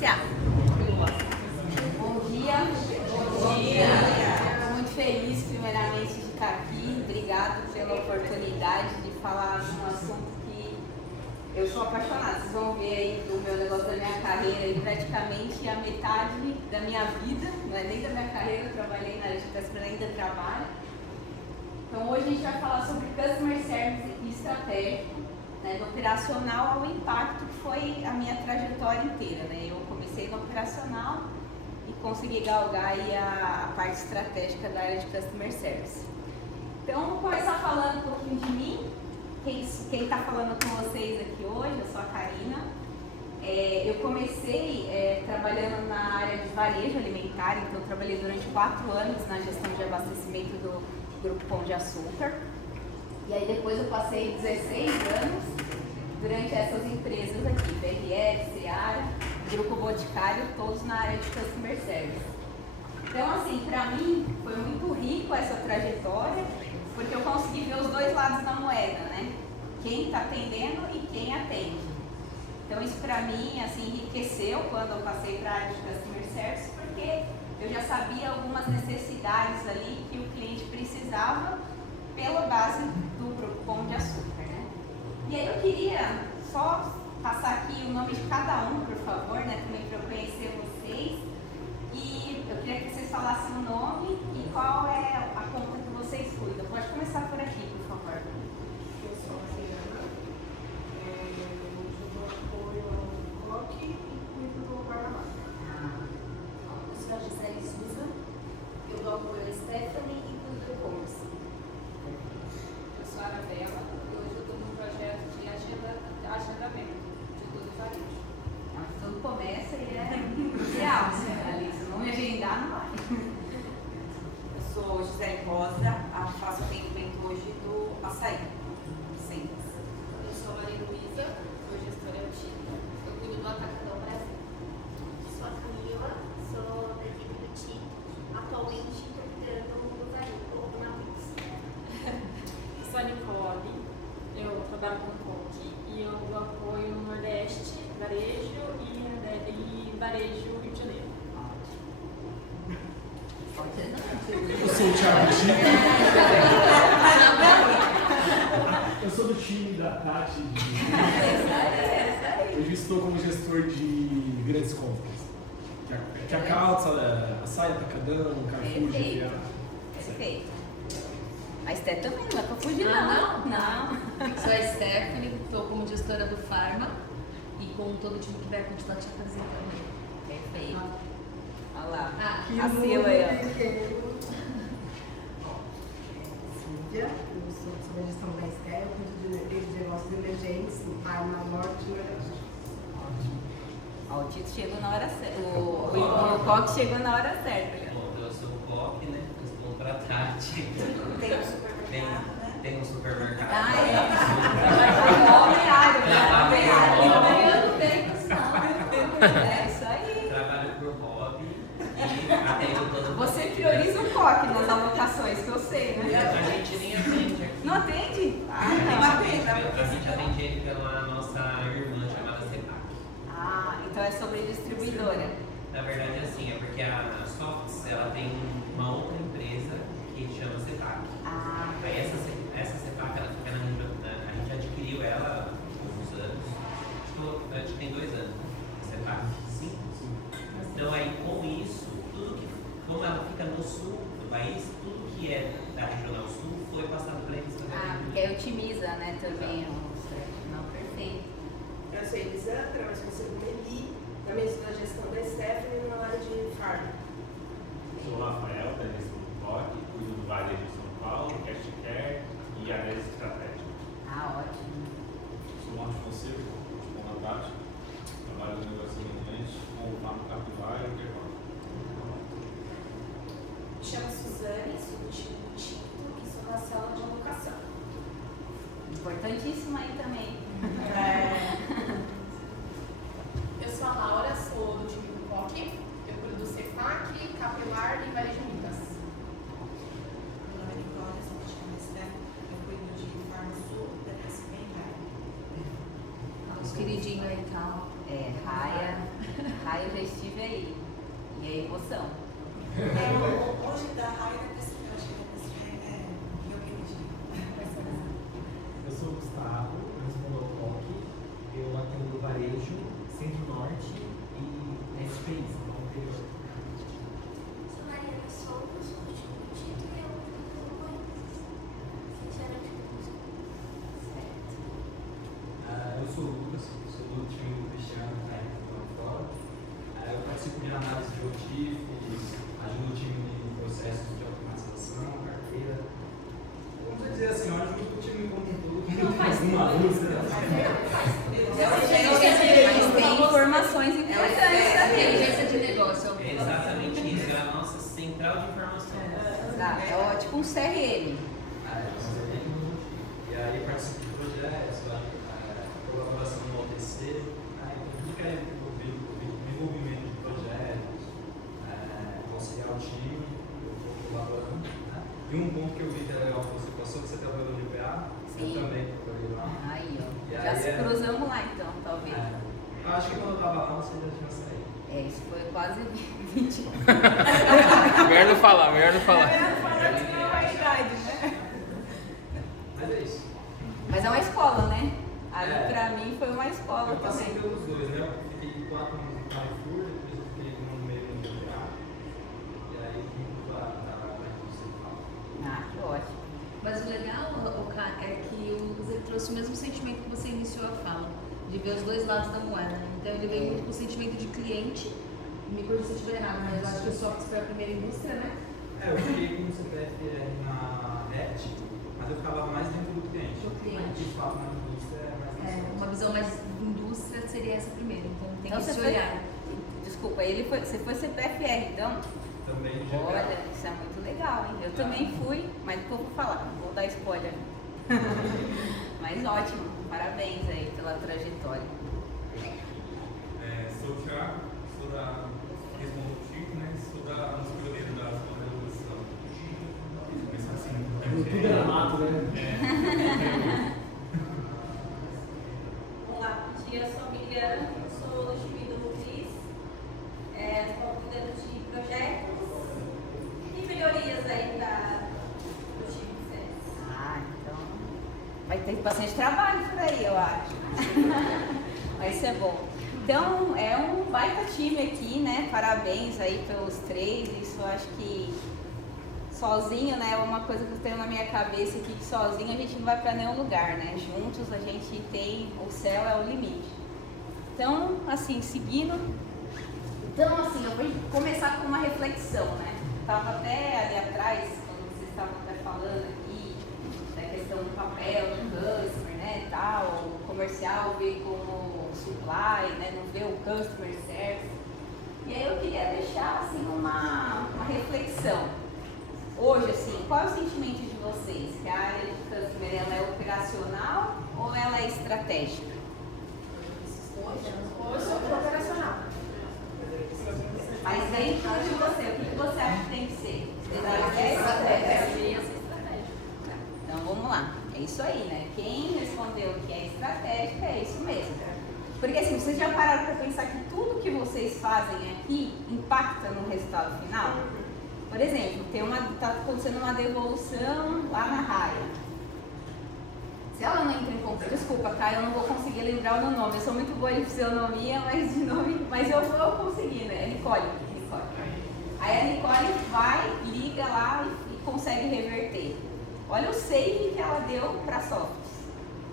iniciar. Bom dia. Bom dia. Estou muito feliz, primeiramente, de estar aqui. Obrigado pela oportunidade de falar de um assunto que eu sou apaixonada. Vocês vão ver aí do meu negócio da minha carreira e praticamente a metade da minha vida, não é nem da minha carreira, eu trabalhei na área de customer, ainda trabalho. Então hoje a gente vai falar sobre Customer Service e estratégico, né, do operacional ao impacto, que foi a minha trajetória inteira. Né? Eu comecei no operacional e consegui galgar aí a parte estratégica da área de Customer Service. Então vou começar falando um pouquinho de mim. Quem está falando com vocês aqui hoje, eu sou a Karina. Eu comecei trabalhando na área de varejo alimentar, então eu trabalhei durante 4 anos na gestão de abastecimento do Grupo Pão de Açúcar. E aí depois eu passei 16 anos durante essas empresas aqui, BRF, Seara, Grupo Boticário, todos na área de Customer Service. Então assim, para mim foi muito rico essa trajetória, porque eu consegui ver os dois lados da moeda, né? Quem está atendendo e quem atende. Então isso para mim assim, enriqueceu quando eu passei para a área de Customer Service, porque eu já sabia algumas necessidades ali que o cliente precisava pela base do Grupo Pão de Açúcar, né? E aí eu queria só passar aqui o nome de cada um, por favor, né? Também para eu conhecer vocês. E eu queria que vocês falassem o nome e qual é a conta que vocês cuidam. Pode começar por aqui, por favor. Eu sou a Adriana, eu dou apoio ao COC e cuido do guarda-mar. Eu sou a Gisele Souza, eu dou apoio a Stephanie e cuido do e-commerce. Eu sou a Arabella e hoje eu estou num projeto de agendamento de tudo e varejo. Então, tudo começa e é crucial, né? Ali, se não me agendar, não vai. Eu sou Gisele Rosa, faço atendimento hoje do açaí. Sim. Eu sou a Maria Luísa, sou gestora antiga, eu cuido do Atacadão Brasil. Sou a Camila, sou da equipe do TI, atualmente estou liderando o varejo do Navios. Eu sou a Nicole, eu trabalho com COC e eu dou apoio no Nordeste, varejo e varejo Rio de Janeiro. Eu sou o Thiago Chico. Eu sou do time da Tati. Hoje estou como gestor de grandes compras. Que a calça, a saia, Atacadão, Carrefour, GPA. Perfeito. A Esté também não é pra fugir, não. Não. Sou a Stephanie, estou como gestora do Pharma e com todo o time que vai continuar te apresentando. Perfeito. Olha lá. Ah, A Sila aí, ó. Cíntia, eu sou da gestão da Esté, eu cuido de negócios emergentes no Parma Norte e Nordeste. Ó, o Tito chegou na hora certa. O Coque chegou na hora certa. Ali, ó. Bom, eu sou o Coque, né? Respondo pra Tati. Tem um supermercado, né? Tem um supermercado. Ah, é. Homem-área, né? Homem-área. Bem, é isso aí. Trabalho por hobby e atendo todo mundo. Você prioriza o Coque nas alocações, que eu sei, né? A gente nem atende aqui. Não atende? Ah, Não não. atende. A gente atende ele pela nossa irmã chamada CEPAC. Ah, então é sobre distribuidora. Na verdade, assim, é porque a Softs, ela tem uma outra empresa que chama CEPAC. Ah, Aí essa CEPAC, ela fica a gente adquiriu ela há alguns anos. Acho que tem 2 anos. CEPAC, sim. Então aí com isso, como ela fica no sul do país, tudo que é da Regional Sul foi passado para eles também. ah, porque aí otimiza, né, também. Não, perfeito. Eu sou a Elisandra, mas consigo Meli, também sou da gestão da Stephanie na área de Pharma. Sou o Rafael, da gestão do COC, cuido do varejo de São Paulo, Cash Care e análise estratégica. Ah, ótimo. Sou o Marcos Fonseca, com a Tati, trabalho no negócio independente com o Marco Capivara e o Queiroz. Me chamo Suzane, sou do time do Tinto e sou da sala de alocação. Importantíssimo aí também. Eu sou a Laura, sou do time do COC, eu cuido do CEPAC, Capilar e Varejo Minas. Meu nome é Nicole, sou do time da Esté, eu cuido de Farm Sul, PTSB e Raia. Os queridinhos aí, calma. É, Raia Raia eu já estive aí. E é emoção. Hoje da Raia da pessoa, eu achei que meu queridinho. Eu sou o Gustavo, eu respondo ao toque, eu atendo do varejo, Centro-Norte e SPI, São Paulo Interior. Sou Mariana Souza, sou do time do Tito e eu estou Eu sou o Lucas, sou do time do Cristiano, que está lá fora. Eu participo de análise de OTIF, ajudo o time em processos de automatização, carteira. Vamos dizer assim, eu ajudo o time como um todo. Não faz uma luz, né? Mas tem informações importantes também. Inteligência de negócio. É exatamente isso, é a nossa central de informações. É tipo um CRM. E aí participo de projetos, colaboração no OTC, então tudo que é envolvido com desenvolvimento de projetos, auxiliar o time, eu estou colaborando. E um ponto que eu vi que é legal que você passou, que você trabalhou no IPA, eu também trabalhei lá. Aí, ó. E Já aí se cruzamos lá então, talvez. Acho que quando eu estava lá você já tinha saído. Isso foi quase 20 anos. Melhor não falar, melhor não falar. Mas é isso. Mas é uma escola, né? Ali pra mim foi uma escola Eu passei também. pelos dois, né? Eu fiquei 4 anos no Carrefour, depois eu fiquei um ano e meio no IPA. E aí vim para a indústria. Que ótimo. Mas o legal, é que o Lucas ele trouxe o mesmo sentimento que você iniciou a fala, de ver os dois lados da moeda. Então ele veio muito com o sentimento de cliente, me corrija se eu estiver errado, mas eu acho que o Softs foi a primeira indústria, né? Eu fiquei com o CPF na RET, mas eu ficava mais dentro do cliente. Do cliente. De fato, na indústria é mais Uma visão mais indústria seria essa primeira, então tem Então que você se foi. olhar. Desculpa, você foi CPFR, então? Também de GPA. Olha, isso é muito legal, hein? Eu também fui, mas depois vou falar, não vou dar spoiler. Mas ótimo, parabéns aí pela trajetória. Sou o Thiago, sou da Respondo Chico, né? Sou da um dos pioneiros da segunda revolução. Começou assim, Tudo era mato, né? Olá, bom dia, eu sou a Miriam, sou do time do Cris, estou cuidando de projetos e melhorias aí do time de CS. Então vai ter bastante trabalho por aí, eu acho. Vai ser bom. Então, é um baita time aqui, né? Parabéns aí pelos 3. Isso eu acho que sozinho, né? É uma coisa que eu tenho na minha cabeça aqui, que sozinho a gente não vai para nenhum lugar, né? Juntos a gente tem, o céu é o limite. Então, assim, seguindo. Então, assim, eu vou começar com uma reflexão, né? Estava até ali atrás, quando vocês estavam até falando aqui, da questão do papel, do customer, né? Tal, o comercial veio como supply, né? Não vê o customer service. E aí eu queria deixar, assim, uma reflexão. Hoje, assim, qual é o sentimento de vocês? Que a área de customer, ela é operacional ou ela é estratégica? Hoje é operacional. Mas dentro de você, o que você acha que tem que ser? Estratégia. Então vamos lá, é isso aí, né? Quem respondeu que é estratégica é isso mesmo. Porque assim, vocês já pararam para pensar que tudo que vocês fazem aqui impacta no resultado final? Por exemplo, está acontecendo uma devolução lá na Raia. Se ela não entra em contato, desculpa, Caio, eu não vou conseguir lembrar o meu nome. Eu sou muito boa em fisionomia, mas de nome, mas eu vou conseguir, né? Nicole. Aí a Nicole vai, liga lá e consegue reverter. Olha o save que ela deu para a Softs.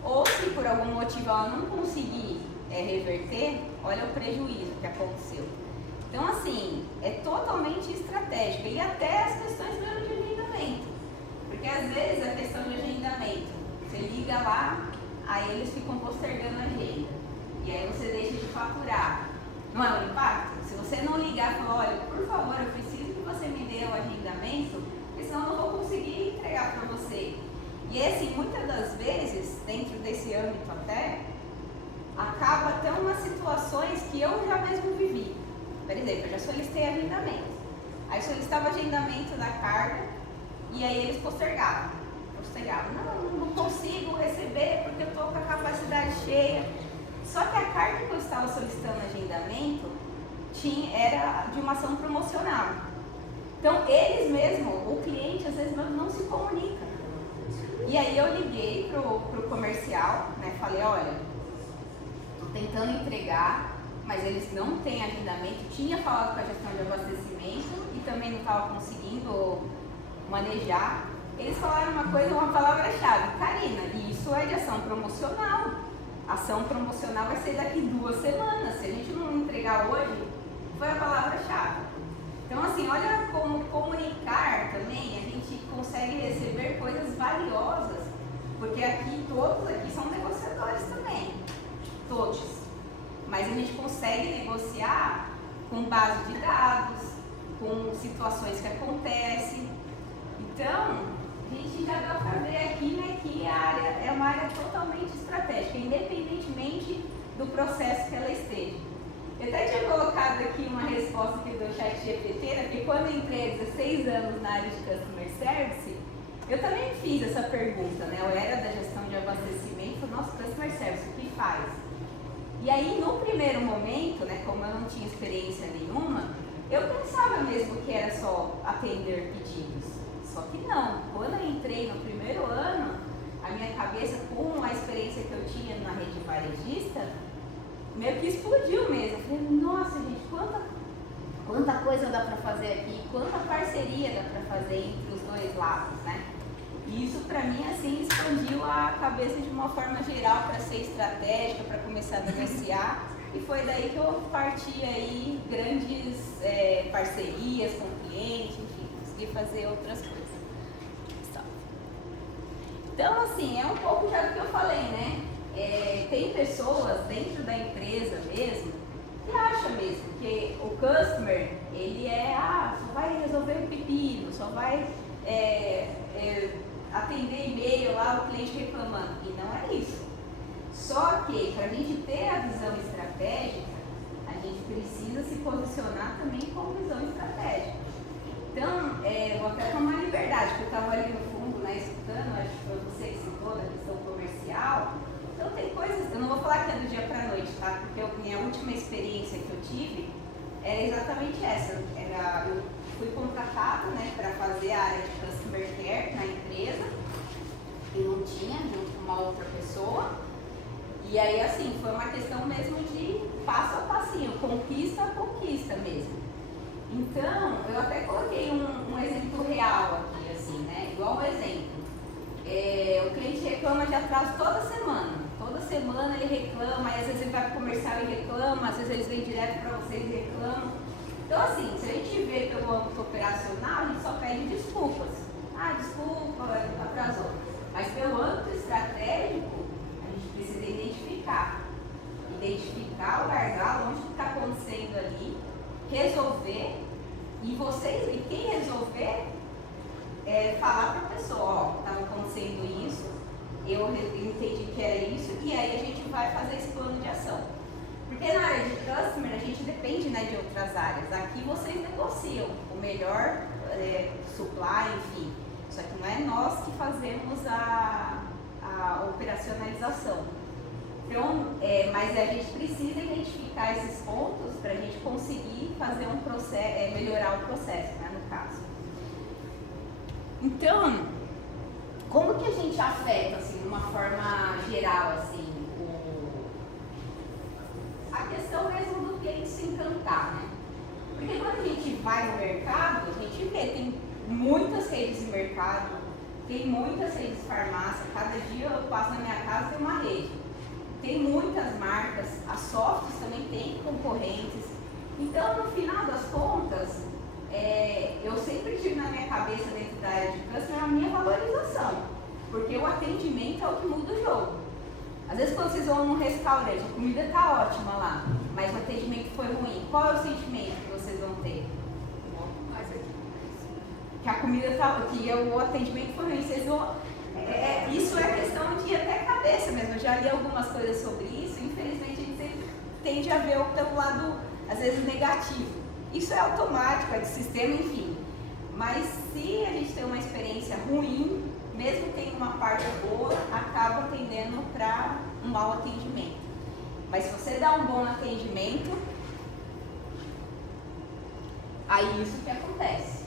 Ou se por algum motivo ela não conseguir reverter, olha o prejuízo que aconteceu. Então, assim, é totalmente estratégico. E até as questões mesmo de agendamento. Porque às vezes a questão de agendamento, você liga lá, aí eles ficam postergando a agenda. E aí você deixa de faturar. Não é um impacto? Se você não ligar e falar, olha, por favor, eu preciso que você me dê o agendamento, porque senão eu não vou conseguir entregar para você. E assim, muitas das vezes, dentro desse âmbito até, acaba até umas situações que eu já mesmo vivi. Por exemplo, eu já solicitei agendamento. Aí solicitava agendamento da carga e aí eles postergavam. Não consigo receber porque eu estou com a capacidade cheia. Só que a carga que eu estava solicitando agendamento era de uma ação promocional. Então, eles mesmos, o cliente às vezes não se comunica. E aí eu liguei pro comercial, né? Falei, olha, estou tentando entregar, mas eles não têm agendamento. Tinha falado com a gestão de abastecimento e também não estava conseguindo manejar. Eles falaram uma palavra-chave, Karina, e isso é de ação promocional. Ação promocional vai ser daqui 2 semanas. Se a gente não entregar hoje, foi a palavra-chave. Então, assim, olha como comunicar também, a gente consegue receber coisas valiosas, porque aqui, todos aqui são negociadores também, todos. Mas a gente consegue negociar com base de dados, com situações que acontecem. Então, a gente já dá para ver aqui, né, que a área é uma área totalmente estratégica, independentemente do processo que ela esteja. Eu até tinha colocado aqui uma resposta que do chat GPT, né, porque quando eu entrei há 16 anos na área de Customer Service, eu também fiz essa pergunta, né? Eu era da gestão de abastecimento, falei, nossa, Customer Service, o que faz? E aí, no primeiro momento, né, como eu não tinha experiência nenhuma, eu pensava mesmo que era só atender pedidos. Só que não. Quando eu entrei no primeiro ano, a minha cabeça, com a experiência que eu tinha na rede varejista, meio que explodiu mesmo. Eu falei, nossa, gente, quanta coisa dá para fazer aqui, quanta parceria dá para fazer entre os dois lados, né? E isso, para mim, assim, expandiu a cabeça de uma forma geral para ser estratégica, para começar a negociar. E foi daí que eu parti aí grandes parcerias com clientes, enfim, consegui fazer outras coisas. Então, assim, é um pouco já do que eu falei, né? Tem pessoas dentro da empresa mesmo que acham mesmo que o customer, ele só vai resolver o pepino, só vai atender e-mail lá, o cliente reclamando. E não é isso. Só que, para a gente ter a visão estratégica, a gente precisa se posicionar também com visão estratégica. Então, vou até tomar liberdade, porque eu estava ali no fundo, né, escutando, acho que foi você que citou da questão comercial. Então, tem coisas, eu não vou falar que é do dia para a noite, tá? Porque a minha última experiência que eu tive era exatamente essa. Eu fui contratada, né, para fazer a área de Customer Care na empresa, e não tinha, junto com uma outra pessoa. E aí, assim, foi uma questão mesmo de passo a passinho, conquista a conquista mesmo. Então, eu até coloquei um exemplo real aqui, assim, né? Igual um exemplo. O cliente reclama de atraso toda semana. Toda semana ele reclama, aí às vezes ele vai para o comercial e reclama, às vezes eles vêm direto para vocês e reclamam. Então, assim, se a gente vê pelo âmbito operacional, a gente só pede desculpas. Desculpa, atrasou. Mas pelo âmbito estratégico, a gente precisa identificar o gargalo, onde está acontecendo ali, resolver, e quem resolver, falar para a pessoa, estava acontecendo isso, eu entendi que era isso, e aí a gente vai fazer esse plano de ação. Porque na área de customer a gente depende, né, de outras áreas. Aqui vocês negociam o melhor supply, enfim. Só que não é nós que fazemos a operacionalização. Então, mas a gente precisa identificar esses pontos para a gente conseguir fazer um processo, melhorar o processo, né, no caso. Então, como que a gente afeta, assim, de uma forma geral, assim, a questão mesmo do cliente se encantar, né? Porque quando a gente vai no mercado, a gente vê, tem muitas redes de mercado, tem muitas redes de farmácia, cada dia eu passo na minha casa tem uma rede. Tem muitas marcas, as softs também tem concorrentes. Então, no final das contas, eu sempre tive na minha cabeça, dentro da área de customer, a minha valorização. Porque o atendimento é o que muda o jogo. Às vezes, quando vocês vão num restaurante, a comida está ótima lá, mas o atendimento foi ruim. Qual é o sentimento que vocês vão ter? Que a comida que o atendimento foi ruim. Vocês vão, isso é questão de até cabeça mesmo. Eu já li algumas coisas sobre isso. Infelizmente, a gente sempre tende a ver pelo lado, às vezes, negativo. Isso é automático, é do sistema, enfim. Mas se a gente tem uma experiência ruim, mesmo tendo uma parte boa, acaba tendendo para um mau atendimento. Mas se você dá um bom atendimento, Aí isso que acontece.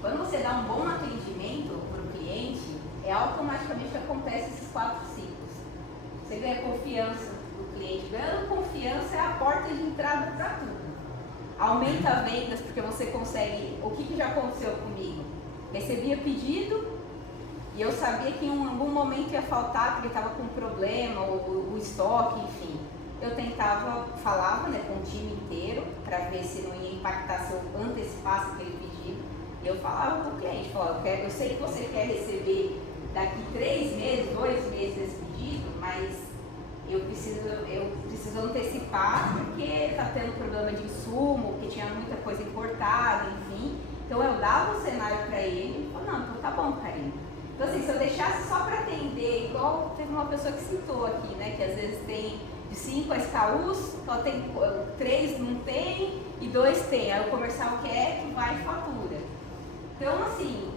Quando você dá um bom atendimento para o cliente, automaticamente acontece esses 4 ciclos. Você ganha confiança do cliente. Ganhando confiança é a porta de entrada para tudo. Aumenta vendas porque você consegue... O que já aconteceu comigo? Recebia pedido e eu sabia que em algum momento ia faltar porque estava com problema, o estoque, enfim. Eu tentava, falava, né, com o time inteiro para ver se não ia impactar, se eu antecipasse aquele pedido. E eu falava com o cliente, falava, eu sei que você quer receber daqui 3 meses, 2 meses esse pedido, mas eu preciso antecipar porque está tendo problema de insumo, porque tinha muita coisa importada, enfim. Então eu dava o cenário para ele e falou, não, então tá bom, Karine. Então assim, se eu deixasse só para atender, igual teve uma pessoa que citou aqui, né, que às vezes tem de 5 SKUs, só tem 3 não tem e 2 tem. Aí o comercial quer que vai e fatura. Então assim,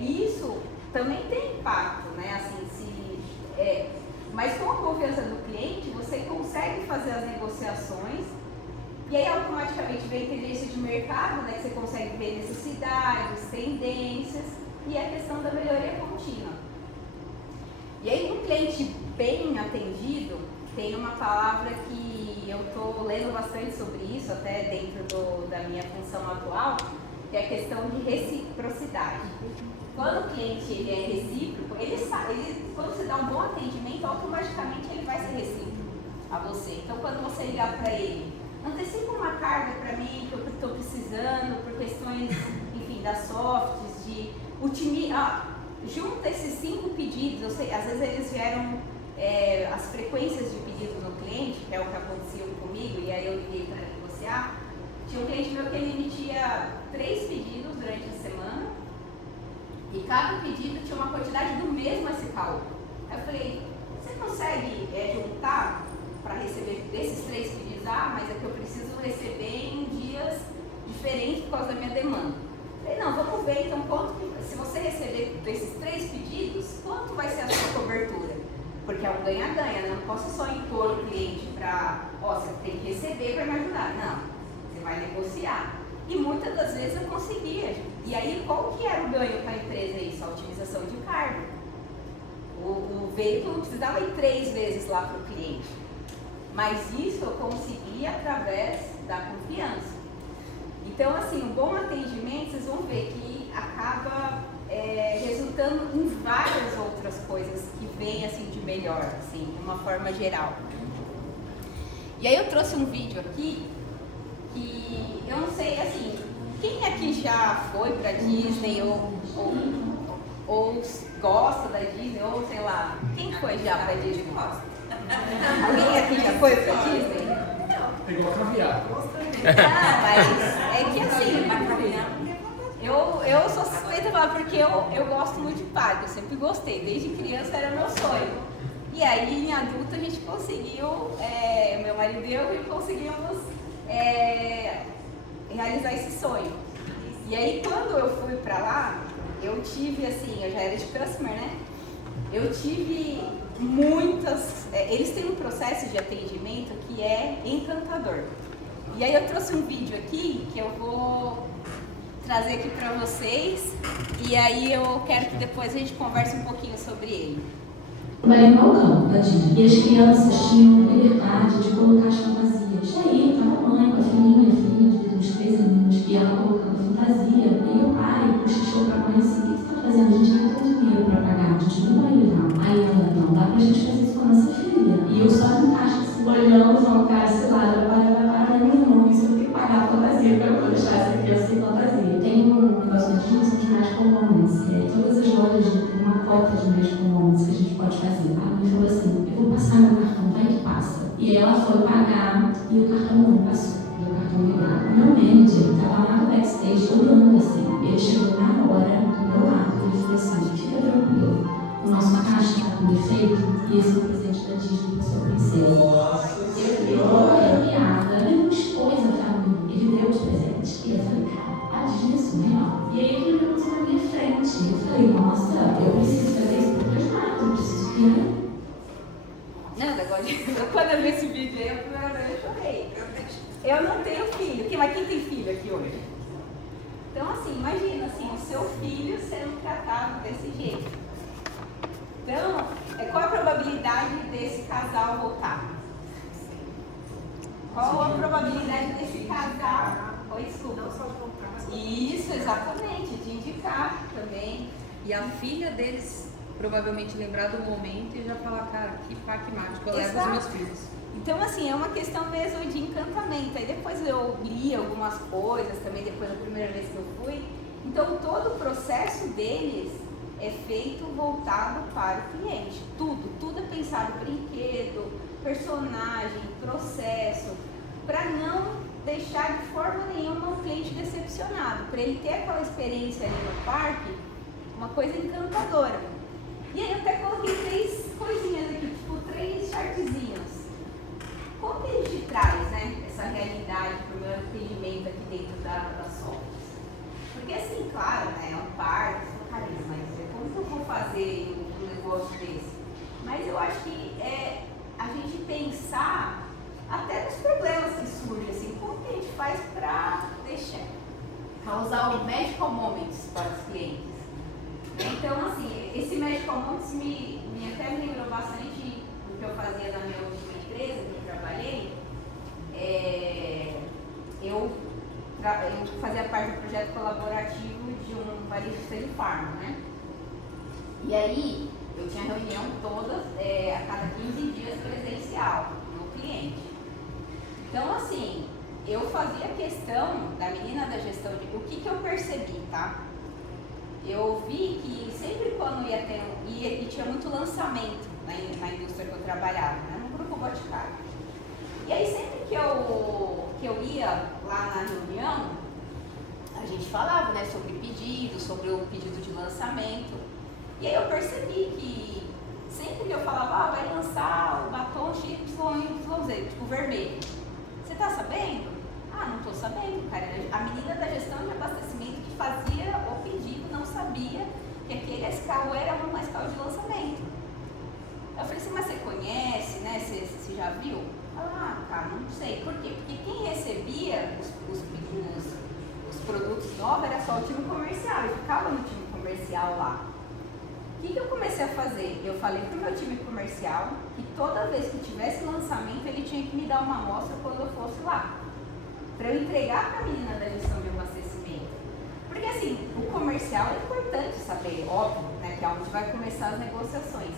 isso também tem impacto, né? Assim, mas com a confiança do cliente, você consegue fazer as negociações e aí automaticamente vem a inteligência de mercado, né? Que você consegue ver necessidades, tendências e a questão da melhoria contínua. E aí um cliente bem atendido, tem uma palavra que eu estou lendo bastante sobre isso, até dentro da minha função atual, que é a questão de reciprocidade. Quando o cliente ele é recíproco, quando você dá um bom atendimento, automaticamente ele vai ser recíproco a você. Então, quando você ligar para ele, antecipa uma carga para mim, que eu estou precisando, por questões, enfim, das softs, de junta esses 5 pedidos, eu sei, às vezes eles vieram as frequências de pedidos no cliente, que é o que acontecia comigo, e aí eu liguei para negociar. Tinha um cliente meu que ele emitia 3 pedidos durante a semana e cada pedido tinha uma quantidade do mesmo SKU. Aí eu falei, você consegue juntar para receber desses 3 pedidos? Mas é que eu preciso receber em dias diferentes por causa da minha demanda. Eu falei, não, vamos ver então se você receber desses 3 pedidos, quanto vai ser a sua cobertura? Porque é um ganha-ganha, né? Eu não posso só impor o cliente para, você tem que receber para me ajudar. Não, você vai negociar. E muitas das vezes eu conseguia. E aí, qual que era o ganho para a empresa isso? A otimização de carga. O veículo não precisava ir 3 vezes lá para o cliente. Mas isso eu conseguia através da confiança. Então, assim, um bom atendimento, vocês vão ver que acaba resultando em várias outras coisas que vêm assim de melhor, assim, de uma forma geral. E aí eu trouxe um vídeo aqui que eu não sei, assim, quem aqui já foi pra Disney ou gosta da Disney, ou sei lá, quem foi já pra Disney? Alguém aqui já foi pra Disney? Pegou a caviar. Mas é que assim, eu sou suspeita lá porque eu gosto muito de parque, eu sempre gostei, desde criança era meu sonho. E aí em adulto a gente conseguiu, meu marido e eu conseguimos realizar esse sonho. E aí quando eu fui pra lá, eu tive assim, eu já era de customer, né? Eu tive muitas, eles têm um processo de atendimento que é encantador. E aí eu trouxe um vídeo aqui que eu vou trazer aqui para vocês e aí eu quero que depois a gente converse um pouquinho sobre ele. Trabalhei no balcão da Disney e as crianças tinham liberdade de colocar as fantasias. E aí estava a mãe com a filhinha de uns 3 aninhos e ela colocando fantasia e o pai cochichou para a mãe assim, o que você está fazendo? A gente não tem dinheiro para pagar, a gente não vai levar. Aí ela, não dá pra gente fazer isso com a nossa filha. E eu só no caixa assim, olhando, falando, cara, sei lá, para, meu irmão, isso eu tenho que pagar a fantasia para eu deixar essa criança sem fantasia. Tem um negócio de Disney, são de Magical Moments, todas as lojas têm uma cota de Magical Moments que a gente pode fazer. A mãe falou assim, eu vou passar meu cartão, vai que passa. E ela foi pagar e o cartão não passou. E o cartão ligado. O meu manager estava lá no backstage olhando assim. Ele chegou na hora do meu lado e ele falou assim, fica tranquilo, o nosso caixa está com defeito e esse é o presente da Disney para sua princesa. Eu fiquei arrepiada, ele não expôs a família, ele deu de presente. E eu falei, cara, a Disney é surreal. E aí ele perguntou na minha frente. Eu falei, nossa, eu preciso fazer isso para os lados, eu preciso que quando eu vi esse vídeo aí, a primeira vez eu chorei. Eu não tenho filho. Mas quem tem filho aqui hoje? Então, assim, imagina assim, o seu filho sendo tratado desse jeito. Então, qual a probabilidade desse casal voltar? Qual a probabilidade desse casal? Oi, desculpa. Não só de voltar, mas Isso, exatamente, de indicar também. E a filha deles provavelmente lembrar do momento e já falar, cara, que parque mágico, eu levo os Exato. meus filhos. Então, assim, é uma questão mesmo de encantamento. Aí depois eu li algumas coisas também, depois da primeira vez que eu fui. Então, todo o processo deles é feito voltado para o cliente. Tudo é pensado, brinquedo, personagem, processo, para não deixar de forma nenhuma o cliente decepcionado, para ele ter aquela experiência ali no parque, uma coisa encantadora. E aí eu até coloquei 3 coisinhas aqui, tipo 3 chartzinhos. Como que a gente traz, né, essa realidade para o meu atendimento aqui dentro das softwares? Porque assim, claro, né, é um parque, mas como que eu vou fazer um negócio desse? Mas eu acho que é a gente pensar até nos problemas que surgem, assim, como que a gente faz para causar o magical moments para os clientes? Então, assim, esse magical moments até me lembrou bastante do que eu fazia na minha última empresa, que eu trabalhei. Eu fazia parte do projeto colaborativo de um varejista de farma, né? E aí, eu tinha reunião todas, a cada 15 dias presencial no cliente. Então, assim, eu fazia questão da menina da gestão de... O que eu percebi, tá? Eu vi que sempre quando ia ter... E tinha muito lançamento na indústria que eu trabalhava, né? No Grupo Boticário. E aí, sempre que eu ia lá na reunião, a gente falava, né, sobre pedido, sobre o pedido de lançamento. E aí eu percebi que sempre que eu falava, vai lançar o batom XYZ, tipo vermelho. Você tá sabendo? Ah, não tô sabendo, cara. A menina da gestão de abastecimento que fazia o pedido não sabia que aquele carro era um carro de lançamento. Eu falei assim, mas você conhece, né? Você já viu? Ah, cara, não sei. Por quê? Porque quem recebia os produtos novos era só o time comercial. Eu ficava no time comercial lá. O que eu comecei a fazer? Eu falei pro meu time comercial que toda vez que tivesse lançamento, ele tinha que me dar uma amostra quando eu fosse lá. Para eu entregar para a menina da gestão de abastecimento. Porque assim, o comercial é importante saber, óbvio, né, que é onde vai começar as negociações.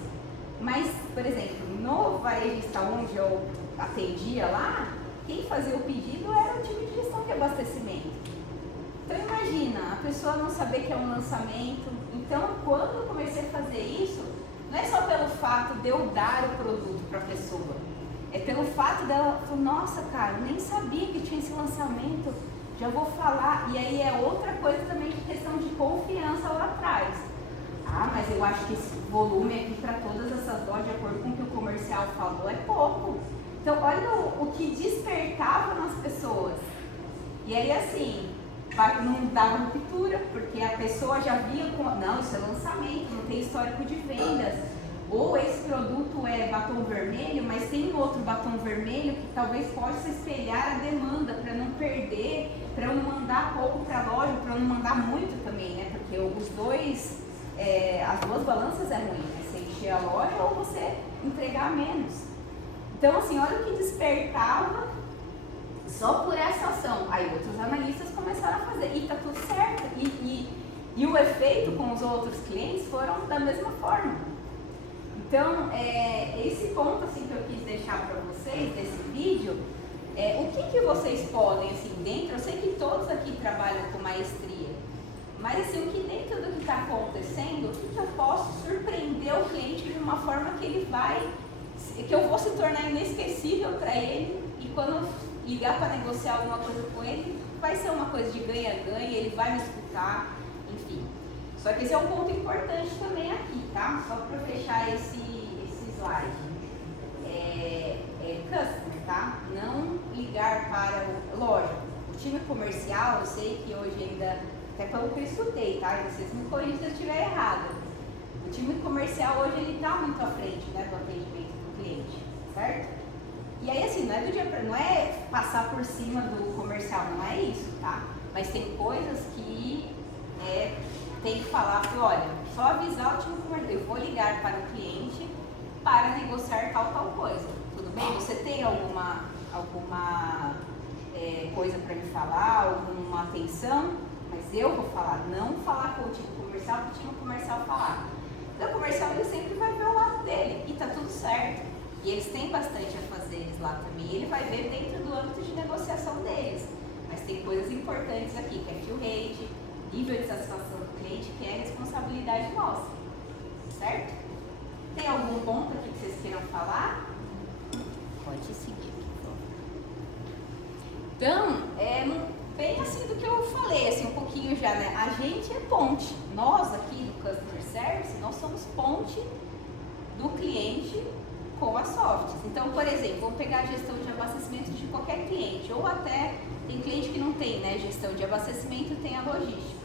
Mas, por exemplo, no varejista onde eu atendia lá, quem fazia o pedido era o time de gestão de abastecimento. Então imagina, a pessoa não saber que é um lançamento. Então, quando eu comecei a fazer isso, não é só pelo fato de eu dar o produto para a pessoa, é pelo fato dela falar, nossa, cara, eu nem sabia que tinha esse lançamento, já vou falar. E aí é outra coisa também de questão de confiança lá atrás. Ah, mas eu acho que esse volume aqui para todas essas lojas, de acordo com o que o comercial falou, é pouco. Então, olha o que despertava nas pessoas. E aí, assim, não dava ruptura, porque a pessoa já via não, isso é lançamento, não tem histórico de vendas. Ou esse produto é batom vermelho, mas tem outro batom vermelho que talvez possa espelhar a demanda para não perder, para eu não mandar pouco para a loja, para eu não mandar muito também, né? Porque os dois, as duas balanças é ruim, né? Você encher a loja ou você entregar menos. Então, assim, olha o que despertava só por essa ação. Aí outros analistas começaram a fazer, e tá tudo certo. E o efeito com os outros clientes foram da mesma forma. Então, esse ponto assim, que eu quis deixar para vocês, desse vídeo, o que vocês podem, assim, dentro, eu sei que todos aqui trabalham com maestria, mas assim, o que dentro do que está acontecendo, o que eu posso surpreender o cliente de uma forma que eu vou se tornar inesquecível para ele, e quando eu ligar para negociar alguma coisa com ele, vai ser uma coisa de ganha-ganha, ele vai me escutar, enfim. Só que esse é um ponto importante também aqui, tá? Só para fechar esse slide. Customer, tá? Não ligar para lógico, o time comercial, eu sei que hoje ainda, até pelo que eu escutei, tá? E vocês me corrigem se eu estiver errada. O time comercial hoje, ele está muito à frente, né, do atendimento do cliente, certo? E aí, assim, não é passar por cima do comercial, não é isso, tá? Mas tem coisas que tem que falar, olha, só avisar o time comercial, eu vou ligar para o cliente para negociar tal coisa. Tudo bem? Você tem alguma coisa para me falar, alguma atenção? Mas eu vou falar, não falar com o time comercial, para o time comercial falar. Então o comercial ele sempre vai ver o lado dele e tá tudo certo. E eles têm bastante a fazer eles lá também. E ele vai ver dentro do âmbito de negociação deles. Mas tem coisas importantes aqui, que é fill rate, nível de satisfação do cliente, que é responsabilidade nossa. Certo? Tem algum ponto aqui que vocês queiram falar? Pode seguir aqui, por favor. Então, bem assim do que eu falei, assim, um pouquinho já, né? A gente é ponte. Nós aqui do Customer Service, nós somos ponte do cliente com as softs. Então, por exemplo, vamos pegar a gestão de abastecimento de qualquer cliente, ou até tem cliente que não tem, né, gestão de abastecimento, tem a logística.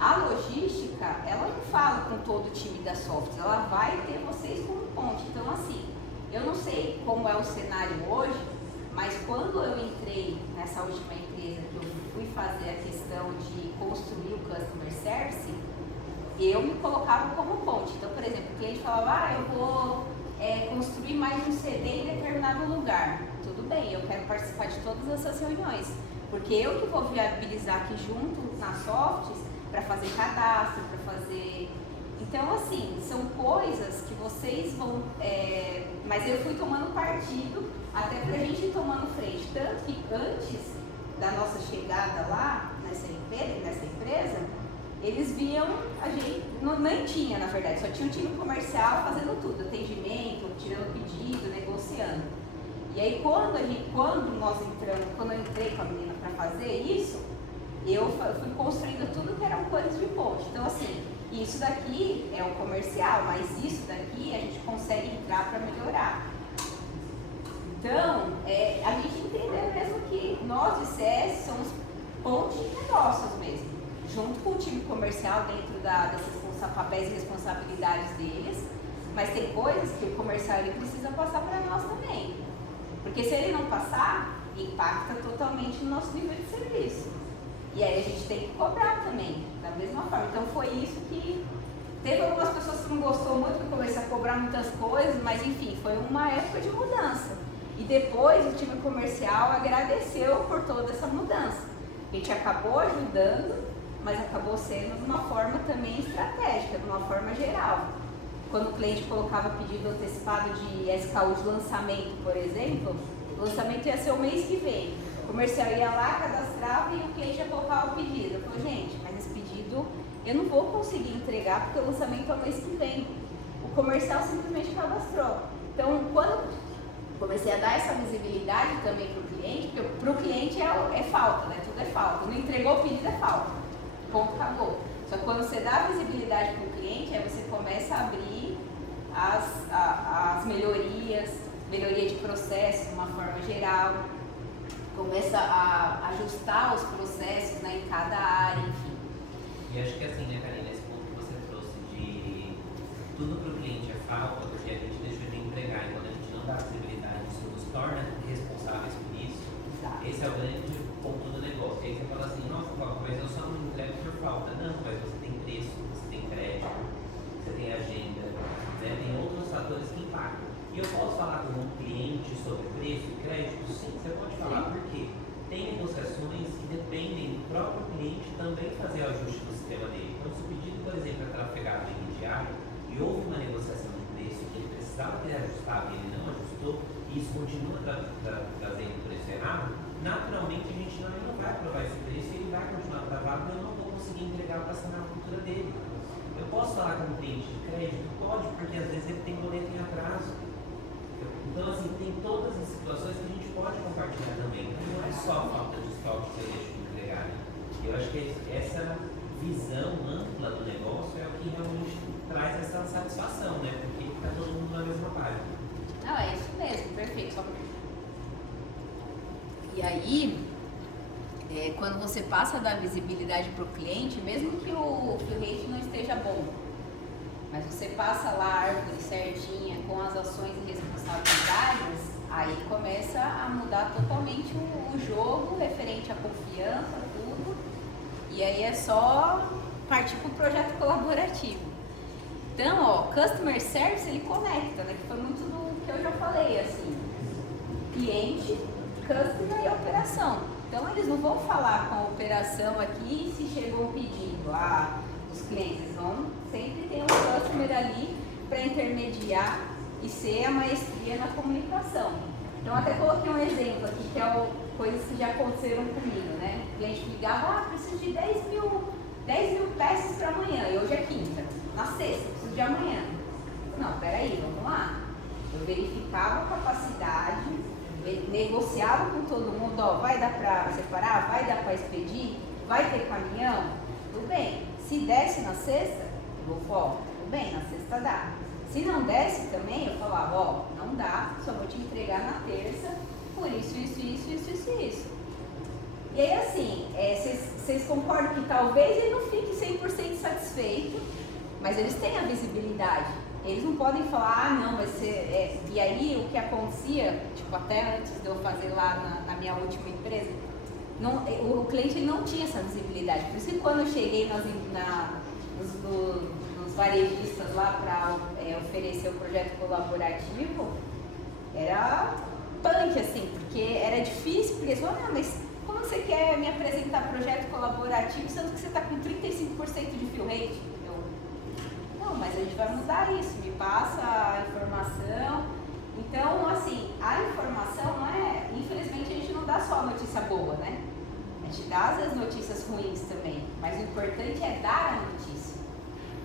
A logística, ela não fala com todo o time da softs, ela vai ter vocês como ponte. Então, assim, eu não sei como é o cenário hoje, mas quando eu entrei nessa última empresa que eu fui fazer a questão de construir o Customer Service, eu me colocava como ponte. Então, por exemplo, o cliente falava, eu vou construir mais um CD em determinado lugar. Tudo bem, eu quero participar de todas essas reuniões, porque eu que vou viabilizar aqui junto nas softs para fazer cadastro, para fazer... Então, assim, são coisas que vocês vão... Mas eu fui tomando partido até pra gente ir tomando frente. Tanto que antes da nossa chegada lá, nessa empresa, eles viam a gente... Nem tinha, na verdade, só tinha um time comercial fazendo tudo. Atendimento, tirando pedido, negociando. E aí, quando eu entrei com a menina para fazer isso, eu fui construindo tudo que eram coisas de ponte. Então, assim, isso daqui é o comercial, mas isso daqui a gente consegue entrar para melhorar. Então, a gente entendeu mesmo que nós de CS somos ponte de negócios mesmo, junto com o time comercial dentro desses papéis e responsabilidades deles, mas tem coisas que o comercial ele precisa passar para nós também. Porque se ele não passar, impacta totalmente no nosso nível de serviço. E aí a gente tem que cobrar também, da mesma forma. Então foi isso que... Teve algumas pessoas que não gostou muito, que começou a cobrar muitas coisas, mas enfim, foi uma época de mudança. E depois o time comercial agradeceu por toda essa mudança. A gente acabou ajudando, mas acabou sendo de uma forma também estratégica, de uma forma geral. Quando o cliente colocava pedido antecipado de SKU de lançamento, por exemplo, o lançamento ia ser o mês que vem. O comercial ia lá, cadastrava e o cliente ia colocar o pedido. Eu falei, gente, mas esse pedido eu não vou conseguir entregar porque o lançamento é o mês que vem. O comercial simplesmente cadastrou. Então, quando comecei a dar essa visibilidade também para o cliente, porque para o cliente é falta, né? Tudo é falta. Não entregou o pedido, é falta. Ponto, acabou. Só que quando você dá visibilidade para o cliente, aí você começa a abrir as melhorias, melhoria de processo de uma forma geral, começa a ajustar os processos, né, em cada área, enfim. E acho que assim, né, Karina, esse ponto que você trouxe de tudo para o cliente é falta, porque a gente deixou de entregar, e quando a gente não dá visibilidade, isso nos torna responsáveis por isso. Exato. Esse é o grande ponto do negócio. E aí você fala assim, nossa, mas eu só não entrego por falta. Não, mas você tem preço, você tem crédito, você tem agenda, né? Tem outros fatores que impactam. E eu posso falar com um cliente sobre preço e crédito? Sim, você pode falar, porque tem negociações que dependem do próprio cliente também fazer o ajuste do sistema dele. Então, se o pedido, por exemplo, é trafegado em diário e houve uma negociação de preço que ele precisava ter ajustado e ele não ajustou, e isso continua trazendo preço errado, naturalmente a gente não vai aprovar esse preço e ele vai continuar travado e eu não vou conseguir entregar para essa na cultura dele. Eu posso falar com um cliente de crédito? Pode, porque às vezes ele tem boleto em atraso. Então, assim, tem todas as situações que a gente pode compartilhar também. Então, não é só a falta de estoque que eu deixo de entregar. Eu acho que essa visão ampla do negócio é o que realmente traz essa satisfação, né? Porque está todo mundo na mesma página. Não, é isso mesmo, perfeito. E aí, quando você passa a dar visibilidade para o cliente, mesmo que o rate não esteja bom, mas você passa lá a árvore certinha, com as ações e responsabilidades, Aí começa a mudar totalmente o jogo referente à confiança, tudo. E aí é só partir para o projeto colaborativo. Então, ó, Customer Service, ele conecta, né? Que foi muito do que eu já falei, assim. Cliente, Customer e operação. Então, eles não vão falar com a operação aqui se chegou um pedido. Os clientes vão sempre ter um Customer ali para intermediar e ser a maestria na comunicação. Então, até coloquei um exemplo aqui, que é coisas que já aconteceram comigo, né? O cliente ligava, preciso de 10 mil peças para amanhã, e hoje é quinta. Na sexta, preciso de amanhã. Não, peraí, vamos lá. Eu verificava a capacidade, negociava com todo mundo, ó, vai dar para separar, vai dar para expedir, vai ter caminhão, tudo bem. Se desce na sexta, eu vou falar, tudo bem, na sexta dá. Se não desce também, eu falava, ó, não dá, só vou te entregar na terça, por isso. E aí assim, vocês concordam que talvez ele não fique 100% satisfeito, mas eles têm a visibilidade. Eles não podem falar, não, vai ser... E aí o que acontecia, tipo, até antes de eu fazer lá na minha última empresa, o cliente ele não tinha essa visibilidade. Por isso que quando eu cheguei nos varejistas lá para oferecer o projeto colaborativo, era punk, assim, porque era difícil, porque eles falaram, não, mas como você quer me apresentar projeto colaborativo, sendo que você está com 35% de fill rate? Não, mas a gente vai mudar isso, me passa a informação. Então, assim, a informação não é... Infelizmente, a gente não dá só notícia boa, né? A gente dá, às vezes, notícias ruins também. Mas o importante é dar a notícia.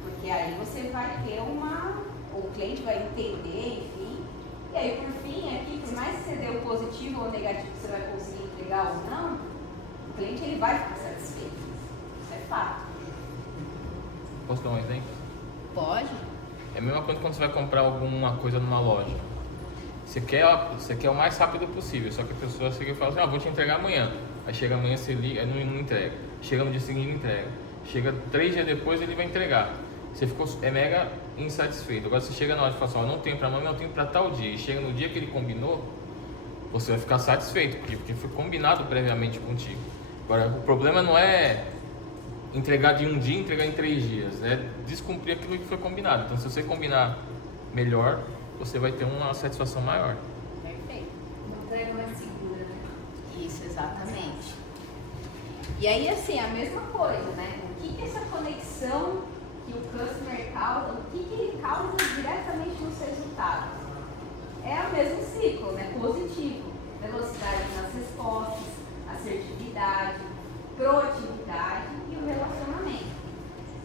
Porque aí você vai ter o cliente vai entender, enfim. E aí, por fim, aqui, por mais que você dê o positivo ou o negativo que você vai conseguir entregar ou não, o cliente ele vai ficar satisfeito. Isso é fato. Posso dar um exemplo? Pode. É a mesma coisa quando você vai comprar alguma coisa numa loja. Você quer o mais rápido possível, só que a pessoa chega e fala assim, vou te entregar amanhã. Aí chega amanhã, você liga, não entrega. Chega no dia seguinte, não entrega. Chega 3 dias depois, ele vai entregar. Você ficou mega insatisfeito. Agora você chega na hora e fala assim, não tenho para amanhã, não tenho para tal dia. E chega no dia que ele combinou, você vai ficar satisfeito, porque foi combinado previamente contigo. Agora, o problema não é entregar de um dia, entregar em 3 dias, é descumprir aquilo que foi combinado. Então, se você combinar melhor, você vai ter uma satisfação maior. Perfeito. Uma entrega mais segura, né? Isso, exatamente. E aí, assim, a mesma coisa, né? O que essa conexão que o customer causa, o que ele causa diretamente nos resultados? É o mesmo ciclo, né? Positivo. Velocidade nas respostas, assertividade, proatividade e o relacionamento.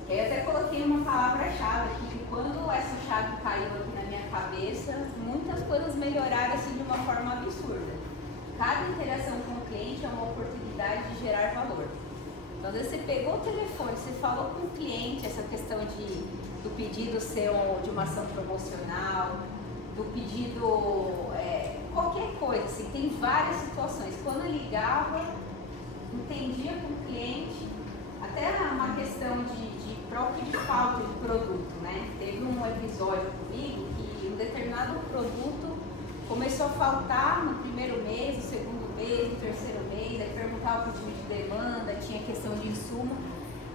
Eu até coloquei uma palavra-chave aqui, que quando essa chave caiu aqui na minha cabeça, muitas coisas melhoraram assim de uma forma absurda. Cada interação com o cliente é uma oportunidade de gerar valor. Então, às vezes você pegou o telefone, você falou com o cliente, essa questão do pedido ser de uma ação promocional, do pedido, qualquer coisa, assim, tem várias situações. Quando eu ligava, entendia com o cliente, até uma questão de próprio de falta de produto, né? Teve um episódio comigo que um determinado produto começou a faltar no primeiro mês, no segundo mês, no terceiro mês, aí perguntava por time de demanda, tinha questão de insumo,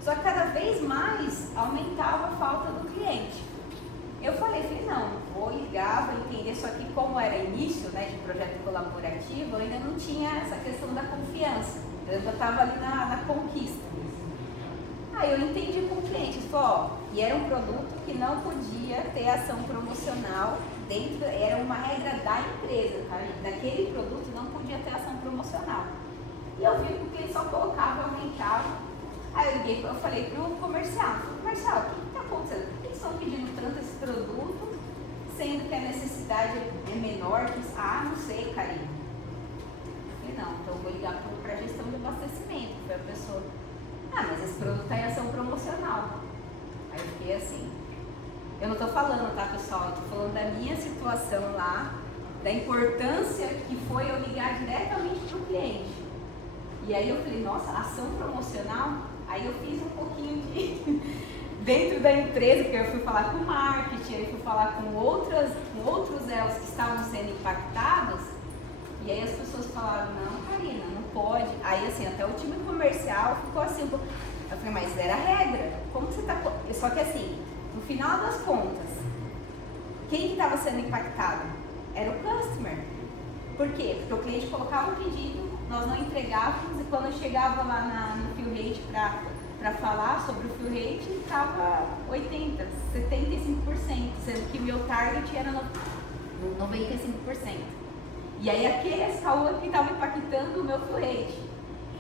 só que cada vez mais aumentava a falta do cliente. Eu falei, não, vou ligar, vou entender, só que como era início, né, de projeto colaborativo, eu ainda não tinha essa questão da confiança, eu já estava ali na conquista. Aí eu entendi com o cliente, e era um produto que não podia ter ação promocional dentro, era uma regra da empresa, tá? Daquele produto não podia ter ação promocional. E eu vi que o cliente só colocava, aumentava. Aí eu liguei, eu falei pro comercial, o que está acontecendo? Por que eles estão pedindo tanto esse produto, sendo que a necessidade é menor? Não sei, carinho. Eu falei, não, então eu vou ligar para a gestão de abastecimento, foi a pessoa. Mas esse produto está em ação promocional. Aí eu fiquei assim. Eu não estou falando, tá, pessoal? Eu estou falando da minha situação lá, da importância que foi eu ligar diretamente para o cliente. E aí eu falei, nossa, ação promocional? Aí eu fiz um pouquinho de... dentro da empresa, porque eu fui falar com o marketing, aí fui falar com outros elos que estavam sendo impactados. E aí as pessoas falaram, não, Karina, não pode. Aí assim, até o time comercial ficou assim, eu falei, mas era a regra, como que você tá... Só que assim, no final das contas, quem que estava sendo impactado? Era o customer. Por quê? Porque o cliente colocava o pedido, nós não entregávamos, e quando eu chegava lá no fill rate para falar sobre o fill rate, estava 80%, 75%, sendo que meu target era 95%. E aí aquele SKU que estava impactando o meu fill rate.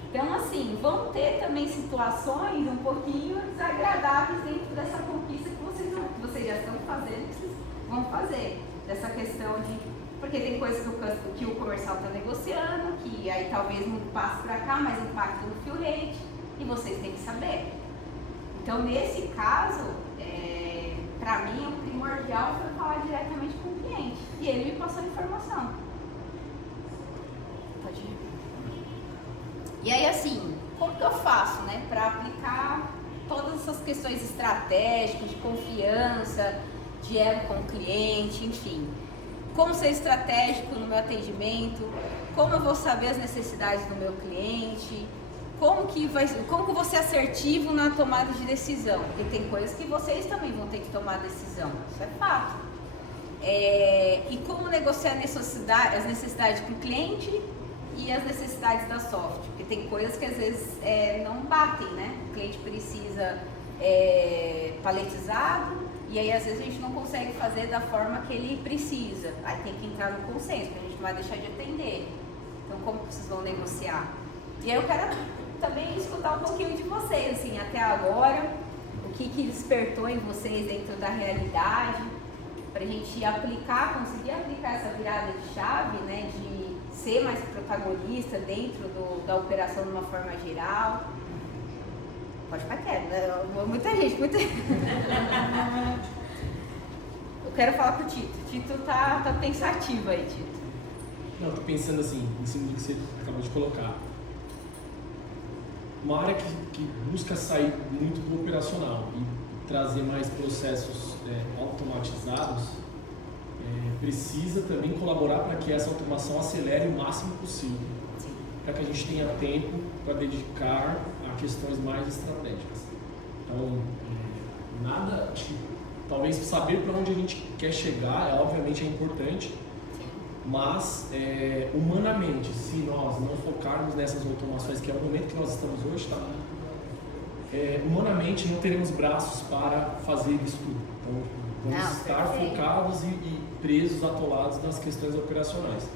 Então assim, vão ter também situações um pouquinho desagradáveis dentro dessa conquista que vocês já estão fazendo, que vocês vão fazer. Dessa questão de... Porque tem coisas que o comercial está negociando, que aí talvez não passe para cá, mas impacta no fill rate, e vocês têm que saber. Então, nesse caso, para mim, o primordial foi falar diretamente com o cliente. E ele me passou a informação. Pode ir. E aí, assim, como que eu faço, né, para aplicar todas essas questões estratégicas, de confiança, de elo com o cliente, enfim. Como ser estratégico no meu atendimento, como eu vou saber as necessidades do meu cliente, como que eu vou ser assertivo na tomada de decisão, porque tem coisas que vocês também vão ter que tomar decisão, isso é fato. E como negociar as necessidades do cliente e as necessidades da software, porque tem coisas que às vezes não batem, né? O cliente precisa paletizado, e aí às vezes a gente não consegue fazer da forma que ele precisa. Aí tem que entrar no consenso, porque a gente não vai deixar de atender. Então como que vocês vão negociar? E aí eu quero também escutar um pouquinho de vocês, assim, até agora, o que despertou em vocês dentro da realidade, pra gente conseguir aplicar essa virada de chave, né, de ser mais protagonista dentro da operação de uma forma geral. Pode ficar quieto, né? Muita gente. Eu quero falar com o Tito. Tito tá pensativo aí, Tito. Não, tô pensando assim, em cima do que você acabou de colocar. Uma área que busca sair muito do operacional e trazer mais processos automatizados, precisa também colaborar para que essa automação acelere o máximo possível, para que a gente tenha tempo para dedicar a questões mais estratégicas. Então, acho que talvez saber para onde a gente quer chegar, obviamente é importante, mas humanamente, se nós não focarmos nessas automações, que é o momento que nós estamos hoje, tá? Humanamente não teremos braços para fazer isso tudo. Então, vamos estar focados e presos, atolados nas questões operacionais.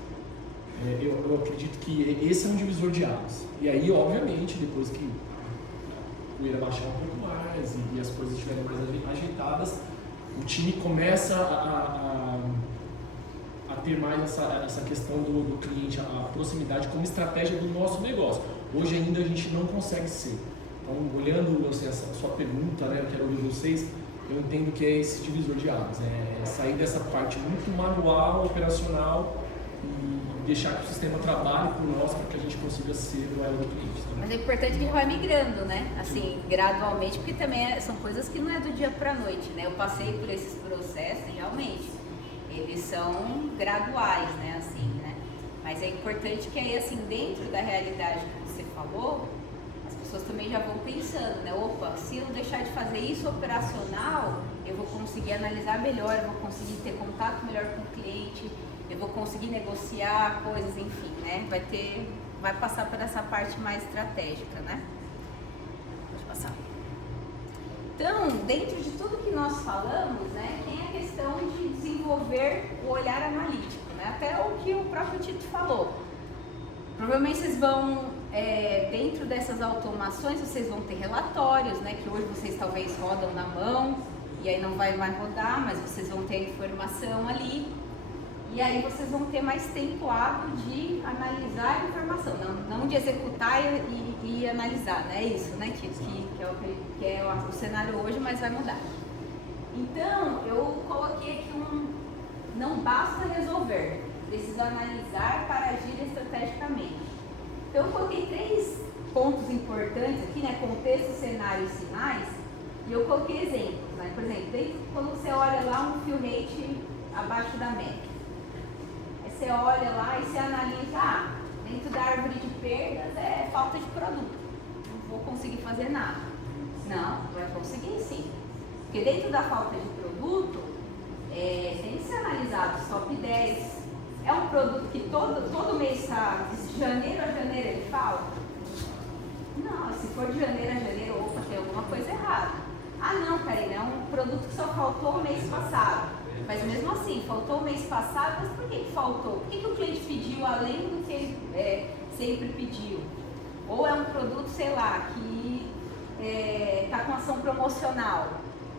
Eu acredito que esse é um divisor de águas. E aí, obviamente, depois que a poeira baixar um pouco mais e as coisas estiverem mais ajeitadas, o time começa a ter mais essa questão do cliente, a proximidade como estratégia do nosso negócio. Hoje ainda a gente não consegue ser. Então, olhando assim, essa sua pergunta, né, eu quero ouvir vocês, eu entendo que é esse divisor de águas, sair dessa parte muito manual, operacional, e deixar que o sistema trabalhe por nós para que a gente consiga ser o elo do cliente. Tá? Mas é importante que a gente vai migrando, né? Assim, gradualmente, porque também são coisas que não é do dia para a noite, né? Eu passei por esses processos e realmente eles são graduais, né? Assim, né? Mas é importante que aí, assim, dentro da realidade que você falou, as pessoas também já vão pensando, né? Opa, se eu deixar de fazer isso operacional, eu vou conseguir analisar melhor, eu vou conseguir ter contato melhor com o cliente, eu vou conseguir negociar coisas, enfim, né? Vai passar por essa parte mais estratégica, né? Pode passar. Então, dentro de tudo que nós falamos, né, tem a questão de desenvolver o olhar analítico, né? Até o que o próprio Tito falou. Provavelmente vocês vão, dentro dessas automações, vocês vão ter relatórios, né? Que hoje vocês talvez rodam na mão, e aí não vai mais rodar, mas vocês vão ter a informação ali. E aí vocês vão ter mais tempo hábil de analisar a informação, não de executar e analisar, né? É isso, né, Tito? Que é o cenário hoje, mas vai mudar. Então, eu coloquei aqui não basta resolver, preciso analisar para agir estrategicamente. Então, eu coloquei 3 pontos importantes aqui, né? Contexto, cenário e sinais, e eu coloquei exemplos, né? Por exemplo, quando você olha lá um fill rate abaixo da média, você olha lá e você analisa, dentro da árvore de perdas é falta de produto. Não vou conseguir fazer nada. Não, vai conseguir sim. Porque dentro da falta de produto, tem que ser analisado os top 10. É um produto que todo mês está, de janeiro a janeiro ele falta? Não, se for de janeiro a janeiro, opa, tem alguma coisa errada. Ah não, Karina, é um produto que só faltou o mês passado. Mas mesmo assim, faltou o mês passado, mas por que faltou? Por que o cliente pediu além do que ele sempre pediu? Ou é um produto, sei lá, que está com ação promocional.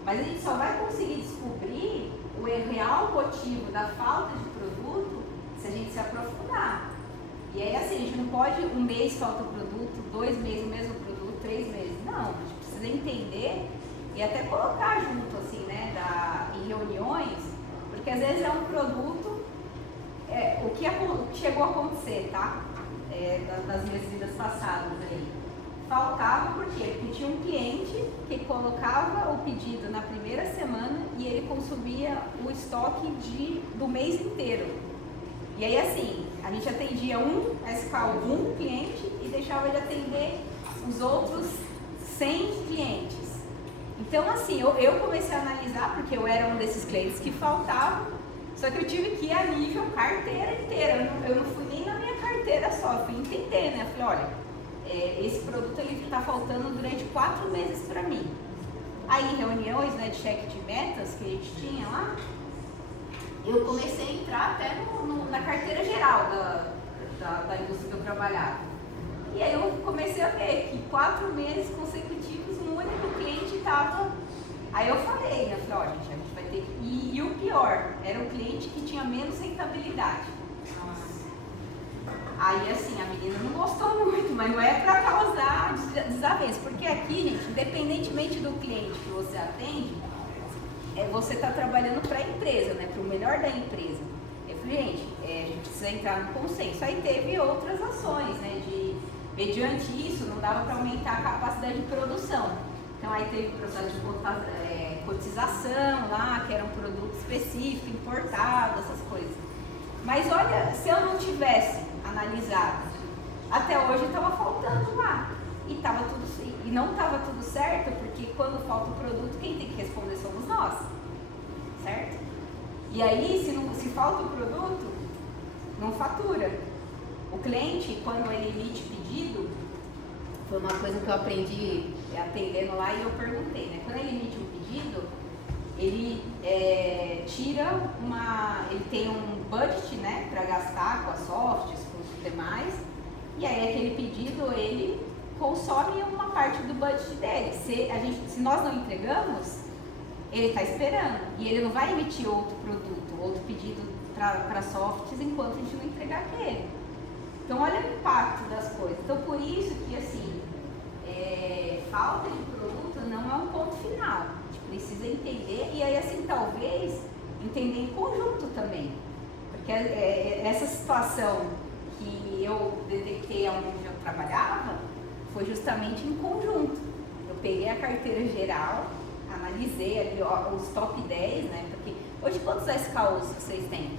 Mas a gente só vai conseguir descobrir o real motivo da falta de produto se a gente se aprofundar. E aí assim, a gente não pode um mês falta o produto, 2 meses o mesmo produto, 3 meses. Não, a gente precisa entender e até colocar junto assim, né, em reuniões, porque às vezes é um produto, o que chegou a acontecer, tá? Das minhas vidas passadas aí. Faltava por quê? Porque tinha um cliente que colocava o pedido na primeira semana e ele consumia o estoque do mês inteiro. E aí assim, a gente atendia a escala um cliente e deixava de atender os outros 100 clientes. Então assim, eu comecei a analisar, porque eu era um desses clientes que faltava, só que eu tive que ir a nível carteira inteira. Eu não fui nem na minha carteira só, eu fui entender, né? Eu falei, olha, esse produto ele está faltando durante 4 meses para mim. Aí em reuniões, né, de cheque de metas que a gente tinha lá, eu comecei a entrar até na carteira geral da indústria que eu trabalhava. E aí eu comecei a ver que 4 meses consecutivos um único cliente estava. Aí eu falei, né, olha, gente, a gente vai ter que. E o pior, era um cliente que tinha menos rentabilidade. Aí assim, a menina não gostou muito, mas não é para causar desavença, porque aqui, gente, independentemente do cliente que você atende, você está trabalhando para a empresa, né, para o melhor da empresa. Eu falei, gente, a gente precisa entrar no consenso. Aí teve outras ações, né, mediante isso, não dava para aumentar a capacidade de produção. Então aí teve processo de cotização lá, que era um produto específico, importado, essas coisas. Mas olha, se eu não tivesse analisado, até hoje estava faltando lá. E não estava tudo certo, porque quando falta o produto, quem tem que responder somos nós. Certo? E aí, se falta o produto, não fatura. O cliente, quando ele emite pedido, foi uma coisa que eu aprendi atendendo lá e eu perguntei, né? Quando ele emite um pedido, ele ele tem um budget, né, para gastar com as softs, com os demais, e aí aquele pedido ele consome uma parte do budget dele. Se nós não entregamos, ele está esperando e ele não vai emitir outro produto, outro pedido para softs enquanto a gente não entregar aquele. Então olha o impacto das coisas. Então por isso que assim, falta de produto não é um ponto final. A gente precisa entender e aí assim talvez entender em conjunto também. Porque essa situação que eu detectei onde eu trabalhava foi justamente em conjunto. Eu peguei a carteira geral, analisei ali os top 10, né? Porque hoje quantos SKUs vocês têm?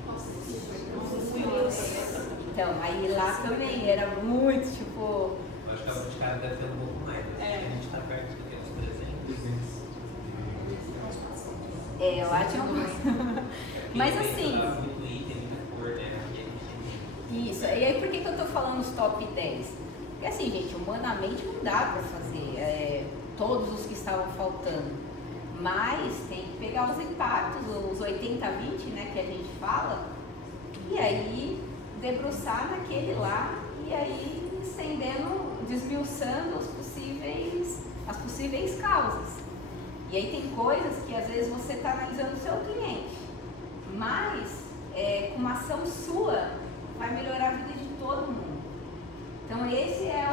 Então, aí lá também era muito, tipo... Eu acho que a Boticário deve ter um pouco mais, né? A gente tá perto dos 300. Lá tinha um... Mas assim... Muito item, muita cor, né? Isso, e aí por que eu tô falando os top 10? Porque assim, gente, humanamente não dá pra fazer todos os que estavam faltando. Mas tem que pegar os impactos, os 80-20, né, que a gente fala, e aí debruçar naquele lá, e aí estendendo, desmiuçando as possíveis causas. E aí tem coisas que às vezes você está analisando o seu cliente, mas com uma ação sua vai melhorar a vida de todo mundo. Então esse é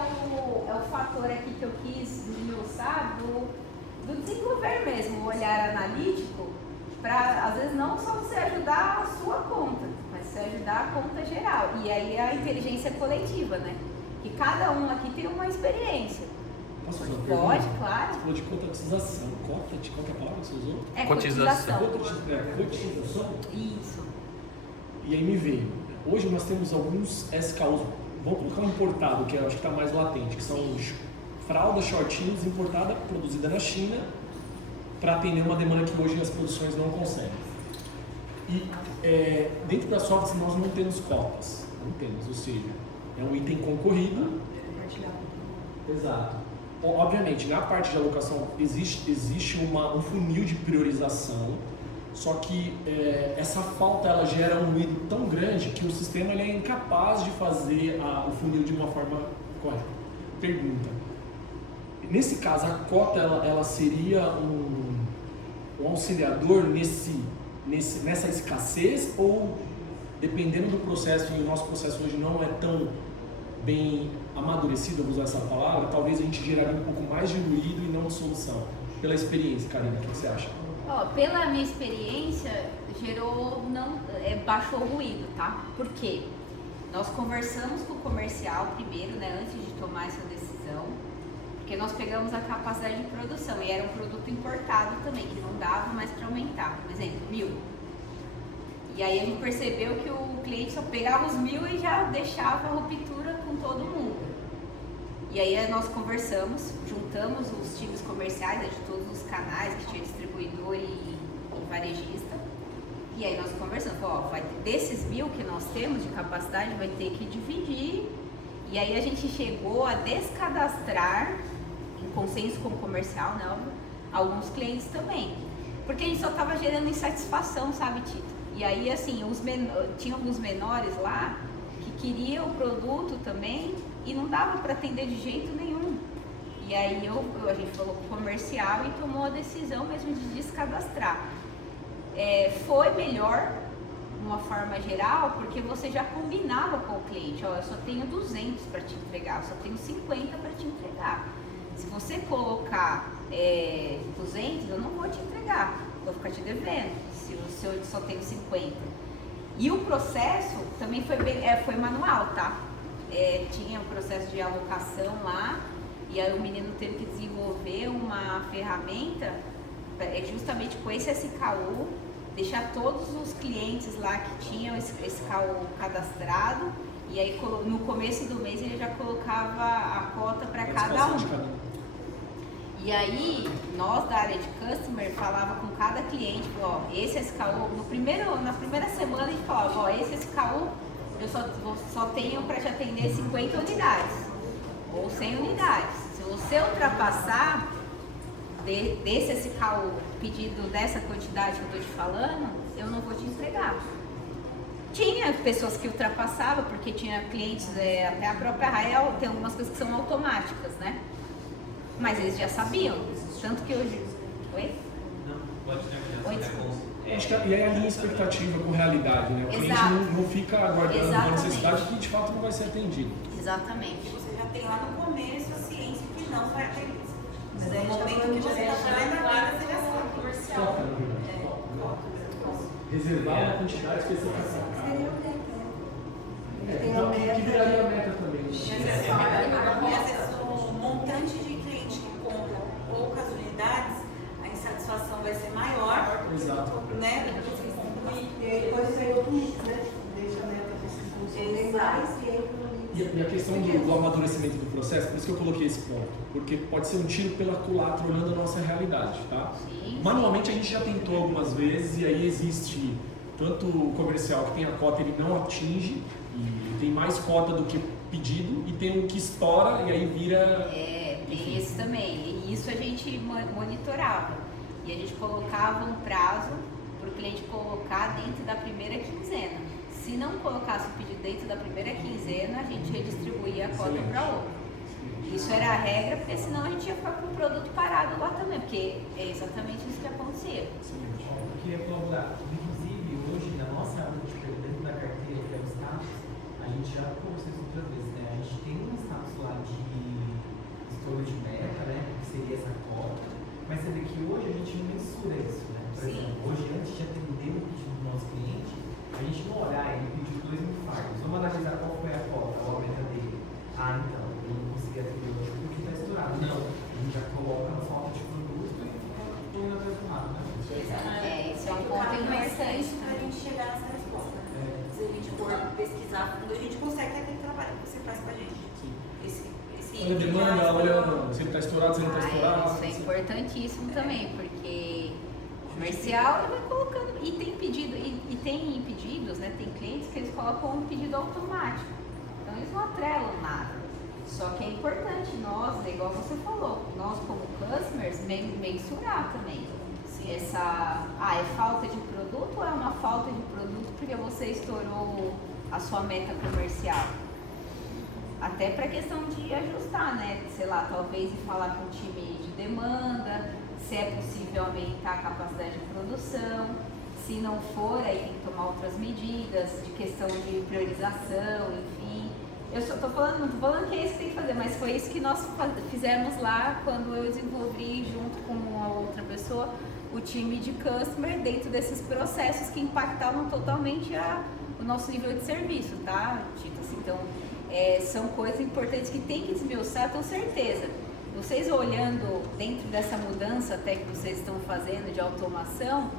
o fator aqui que eu quis desmiuçar do desenvolver mesmo, o olhar analítico, para às vezes não só você ajudar a sua conta, mas você ajudar a conta geral. E aí a inteligência coletiva, né? Que cada um aqui tem uma experiência. Posso fazer uma Pode, pergunta? claro. Você falou de cotização. Qual que é a palavra que você usou? Cotização. Cotização? Isso. E aí me veio. Hoje nós temos alguns SKUs, vamos colocar um importado, que eu acho que está mais latente, que são fraldas, shortinhos importada, produzida na China, para atender uma demanda que hoje as produções não conseguem. E dentro da Softs nós não temos cotas, não temos, ou seja, é um item concorrido. Exato. Obviamente, na parte de alocação existe um funil de priorização, só que essa falta ela gera um ruído tão grande que o sistema ele é incapaz de fazer o funil de uma forma correta. Pergunta: nesse caso, a cota ela seria um auxiliador nessa escassez, ou dependendo do processo, e o nosso processo hoje não é tão bem amadurecido, eu vou usar essa palavra, talvez a gente geraria um pouco mais de ruído e não de solução? Pela experiência, Karina, o que você acha? Pela minha experiência, baixou o ruído, tá? Por quê? Nós conversamos com o comercial primeiro, né, antes de tomar essa decisão, porque nós pegamos a capacidade de produção e era um produto importado também, que não dava mais para aumentar. Por exemplo, 1.000. E aí a gente percebeu que o cliente só pegava os 1.000 e já deixava a ruptura com todo mundo. E aí nós conversamos, juntamos os times comerciais de todos os canais, que tinha distribuidor e varejista. E aí nós conversamos, desses 1.000 que nós temos de capacidade, vai ter que dividir. E aí a gente chegou a descadastrar, em consenso com o comercial, né, alguns clientes também. Porque a gente só estava gerando insatisfação, sabe, Tito? E aí, assim, tinha alguns menores lá que queriam o produto também e não dava para atender de jeito nenhum. E aí a gente falou com o comercial e tomou a decisão mesmo de descadastrar. Foi melhor, de uma forma geral, porque você já combinava com o cliente: eu só tenho 200 para te entregar, eu só tenho 50 para te entregar. Se você colocar 200, eu não vou te entregar, vou ficar te devendo, se eu só tenho 50. E o processo também foi manual, tá? Tinha um processo de alocação lá, e aí o menino teve que desenvolver uma ferramenta justamente com esse SKU, deixar todos os clientes lá que tinham esse SKU cadastrado, e aí no começo do mês ele já colocava a cota para cada um. E aí, nós da área de Customer falava com cada cliente, esse SKU, na primeira semana a gente falava, esse SKU eu só tenho para te atender 50 unidades, ou 100 unidades. Se você ultrapassar desse SKU pedido dessa quantidade que eu estou te falando, eu não vou te entregar. Tinha pessoas que ultrapassavam, porque tinha clientes, até a própria Rael tem algumas coisas que são automáticas, né? Mas eles já sabiam, tanto que hoje... Oi? Não, pode terminar. Oi, desculpa. Acho que é a linha expectativa com realidade, né? O cliente não fica aguardando uma necessidade que de fato não vai ser atendido. Exatamente. Você já tem lá no começo a ciência que não vai atender. Mas no momento que você está fazendo agora, você já sabe. Comercial. Reservar uma quantidade específica. Seria o tempo, né? Tem uma meta. Que viraria a meta também. O montante de cliente que compra poucas unidades, a insatisfação vai ser maior. Exato. Né? Do que você compra. E aí depois tem outro mix, né? Deixa a meta funcionar mais e entra no mix. E a questão do amadurecimento do processo, por isso que eu coloquei esse ponto, porque pode ser um tiro pela culatra olhando a nossa realidade, tá? Sim. Manualmente a gente já tentou algumas vezes e aí existe tanto o comercial que tem a cota, ele não atinge e tem mais cota do que pedido, e tem um que estoura e aí vira... Tem esse também, e isso a gente monitorava, e a gente colocava um prazo para o cliente colocar dentro da primeira quinzena. Se não colocasse o pedido dentro da primeira quinzena, a gente redistribuía a cota para outra. Isso era a regra, porque senão a gente ia ficar com o produto parado lá também, porque é exatamente isso que acontecia. Eu queria colaborar. Inclusive, hoje, na nossa área de dentro da carteira, que é o status, a gente já conversou isso outras vezes, né? A gente tem um status lá de estouro de meta, né? Que seria essa cota, mas você vê que hoje a gente não mensura isso, né? Por exemplo, hoje, antes de atender o pedido do nosso cliente, a gente não olhar, ele pediu 2.000 fardos. Vamos analisar qual foi a cota, a meta dele. Então, eu não consegui atender hoje porque está estourado. Não, a gente já coloca a falta de produto e põe na tomada, né? Isso é um ponto importante para a gente chegar nessa resposta. Se a gente for pesquisar olha se ele está estourado, se ele não está estourado. Isso é importantíssimo também, porque comercial ele vai colocando, e tem pedido, e tem pedidos, né? Tem clientes que eles colocam um pedido automático. Então eles não atrelam nada. Só que é importante nós, igual você falou, nós como customers, mensurar também. Se essa é falta de produto ou é uma falta de produto porque você estourou a sua meta comercial? Até para questão de ajustar, né? Sei lá, talvez falar com o time de demanda, se é possível aumentar a capacidade de produção. Se não for, aí tem que tomar outras medidas de questão de priorização, enfim. Eu só tô falando, não tô falando que é isso que tem que fazer, mas foi isso que nós fizemos lá quando eu desenvolvi junto com uma outra pessoa o time de customer dentro desses processos que impactavam totalmente o nosso nível de serviço, tá, Tito? Assim, então, são coisas importantes que tem que desmiuçar, tenho certeza. Vocês olhando dentro dessa mudança até que vocês estão fazendo de automação,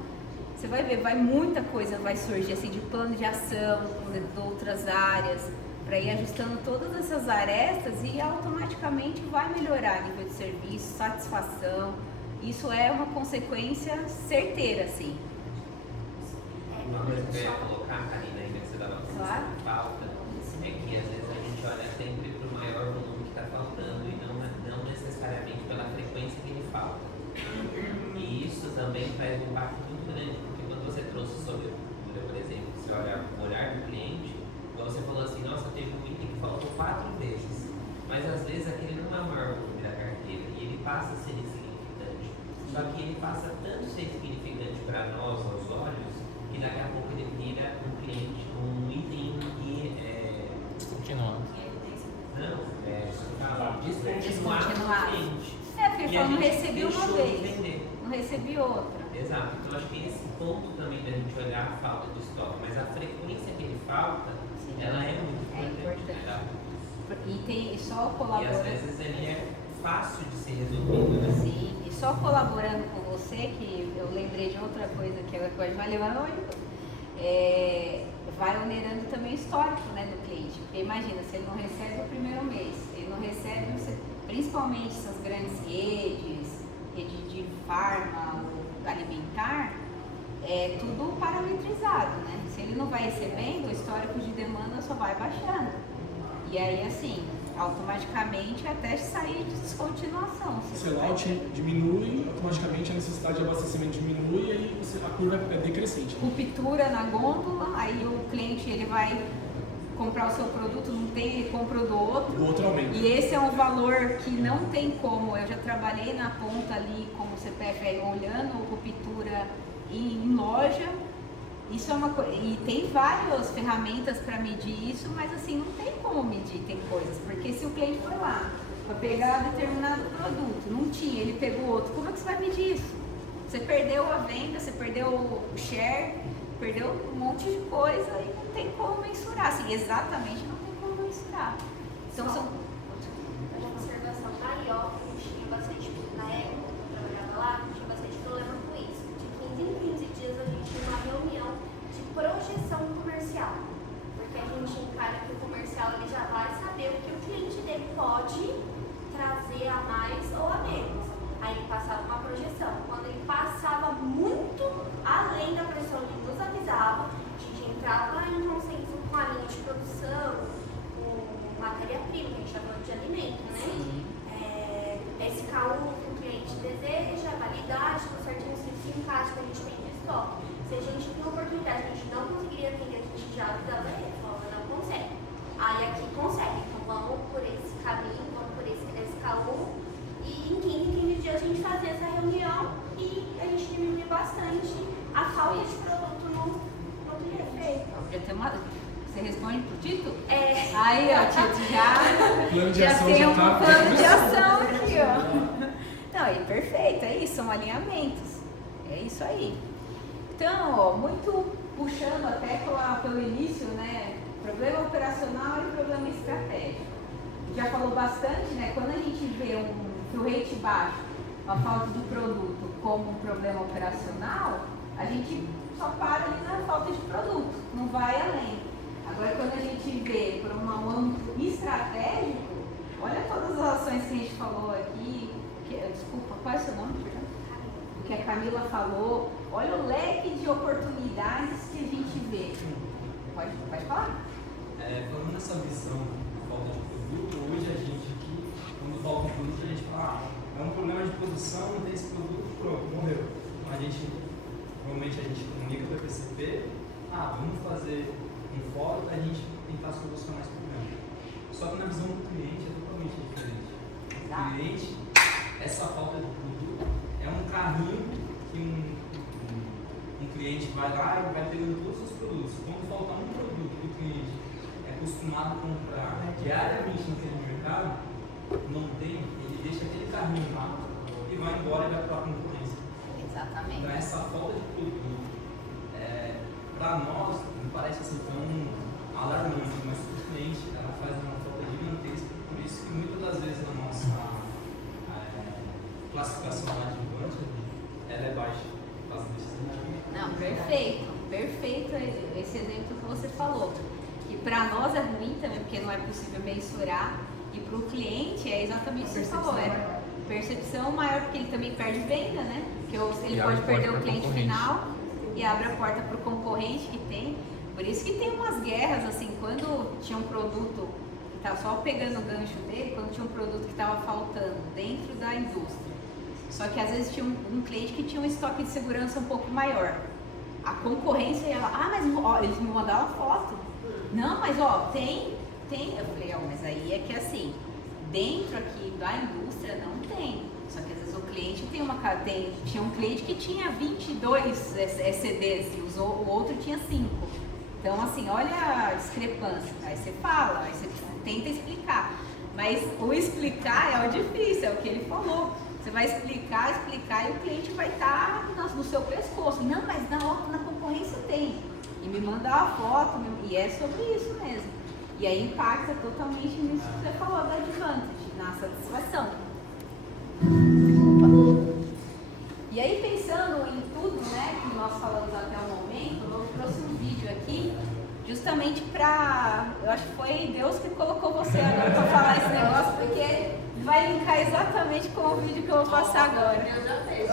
você vai ver, muita coisa vai surgir assim de plano de ação, de outras áreas, para ir ajustando todas essas arestas e automaticamente vai melhorar nível de serviço, satisfação. Isso é uma consequência certeira, assim. Uma coisa que eu ia colocar, Karina, ainda que você estava falando de falta, é que às vezes a gente olha sempre para o maior volume que está faltando e não necessariamente pela frequência que ele falta. E isso também faz um impacto muito grande, porque quando você trouxe sobre, por exemplo, se olhar o olhar do cliente, você falou assim, nossa, teve um item que faltou 4 vezes, mas às vezes aquele não é o maior volume da carteira e ele passa a ser insignificante. Só que ele passa tanto ser insignificante para nós, aos olhos, que daqui a pouco ele vira um cliente, um item que é... Continuado. Não, descontinuado no cliente. Porque eu não recebi uma vez, não recebi outra. Exato, então acho que esse ponto também da gente olhar a falta do estoque, mas a frequência que ele falta, ela é muito importante. E só colaborando. E às vezes ele é fácil de ser resolvido, né? Sim, e só colaborando com você, que eu lembrei de outra coisa que a coisa vai levando hoje, vai onerando também o histórico, né, do cliente. Porque imagina, se ele não recebe o primeiro mês, ele não recebe, principalmente essas grandes redes, rede de farma, alimentar, é tudo parametrizado, né? Se ele não vai recebendo, o histórico de demanda só vai baixando. E aí, assim, automaticamente até sair de descontinuação. O sellout diminui, automaticamente a necessidade de abastecimento diminui e aí a curva é decrescente. Ruptura na gôndola, aí o cliente ele vai comprar o seu produto, não tem, ele compra o do outro. O outro aumenta. E esse é um valor que não tem como. Eu já trabalhei na ponta ali como CPF aí, olhando ruptura em loja. Isso é uma coisa. E tem várias ferramentas para medir isso, mas assim, não tem como medir, tem coisas. Porque se o cliente foi lá para pegar determinado produto, não tinha, ele pegou outro, como é que você vai medir isso? Você perdeu a venda, você perdeu o share, perdeu um monte de coisa e não tem como mensurar. Assim, exatamente não tem como mensurar. Então são. Uma observação maior, que a gente tinha bastante, na época que eu trabalhava lá, a gente tinha bastante problema com isso. De 15 em 15 dias a gente tinha uma reunião de projeção comercial. Porque a gente encara que o comercial ele já vai saber o que o cliente dele pode trazer a mais ou a menos. Aí ele passava uma projeção. Quando ele passava muito além da projeção, ele nos avisava, a gente entrava em consenso com a linha de produção, com matéria-prima, que a gente está falando de alimento, né? Esse calor que o cliente deseja, a validade, com certinho se encaixa que a gente tem de estoque. Se a gente tem oportunidade, a gente não conseguiria atender, a gente já avisava ele, falava, não consegue. Aí aqui consegue, então vamos por esse caminho, vamos por esse calor. E em 15 dias a gente fazia essa reunião e a gente diminuía bastante a falta de produto no cliente. Já tem uma. Você responde pro Tito? É. Aí, ó, Tito, já tem um plano de ação aqui, ó. Não, e perfeito, é isso, são alinhamentos. É isso aí. Então, ó, muito puxando até pelo início, né? Problema operacional e problema estratégico. Já falou bastante, né? Quando a gente vê um fill rate baixo, uma falta de produto como um problema operacional, a gente só para ali na falta de produto, não vai além. Agora, quando a gente vê por um âmbito estratégico, olha todas as ações que a gente falou aqui. Desculpa, qual é o seu nome? O que a Camila falou. Olha o leque de oportunidades que a gente vê. Pode falar? Falando nessa visão de falta de produto, hoje a gente aqui, quando falta um produto, a gente fala, é um problema de produção, não tem esse produto, pronto, morreu. Então normalmente a gente comunica para a PCP, vamos fazer um fórum para a gente tentar solucionar esse problema. Só que na visão do cliente é totalmente diferente. O cliente, essa falta de produto é um carrinho que um cliente vai lá e vai pegando todos os produtos. Quando falta um produto que o cliente é acostumado a comprar diariamente naquele mercado, não tem, ele deixa aquele carrinho lá e vai embora e vai para a concorrência. Exatamente. Então essa falta de produto, para nós, não parece assim tão alarmante, mas para o cliente ela faz uma falta gigantesca. Por isso que muitas das vezes a nossa classificação adjuvante ela é baixa. Não, perfeito esse exemplo que você falou. E para nós é ruim também, porque não é possível mensurar. E para o cliente é exatamente o que você falou, percepção maior, porque ele também perde venda, né? Porque ele pode perder o cliente final e abre a porta para o concorrente que tem. Por isso que tem umas guerras, assim, quando tinha um produto que estava só pegando o gancho dele, quando tinha um produto que estava faltando dentro da indústria. Só que às vezes tinha um cliente que tinha um estoque de segurança um pouco maior. A concorrência ia lá, mas eles me mandaram foto. Não, mas tem. Eu falei, mas aí é que assim, dentro aqui da indústria não tem. Só que às vezes o cliente tinha um cliente que tinha 22 CDs e o outro tinha 5. Então assim, olha a discrepância. Aí você fala, aí você tenta explicar. Mas o explicar é o difícil, é o que ele falou. Você vai explicar e o cliente vai estar no seu pescoço. Não, mas na concorrência tem. E me mandar a foto, e é sobre isso mesmo. E aí impacta totalmente nisso que você falou da advantage, na satisfação. E aí pensando em tudo, né, que nós falamos até o momento, eu trouxe um vídeo aqui justamente eu acho que foi Deus que colocou você agora para falar esse negócio, porque vai linkar exatamente com o vídeo que eu vou passar agora. Eu já fiz.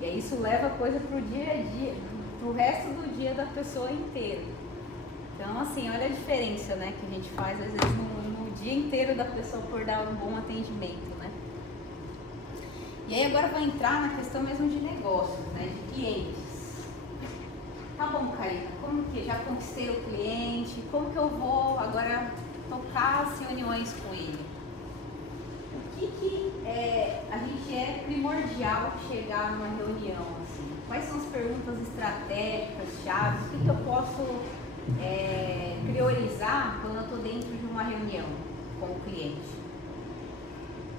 E aí isso leva a coisa pro dia a dia, pro resto do dia da pessoa inteira. Então, assim, olha a diferença, né, que a gente faz, às vezes, no dia inteiro da pessoa por dar um bom atendimento, né. E aí agora vai entrar na questão mesmo de negócios, né, de clientes. Tá bom, Karina, como que já conquistei o cliente, como que eu vou agora tocar as reuniões com ele? O que a gente é primordial chegar numa reunião, assim? Quais são as perguntas estratégicas, chaves? O que eu posso priorizar quando eu estou dentro de uma reunião com o cliente?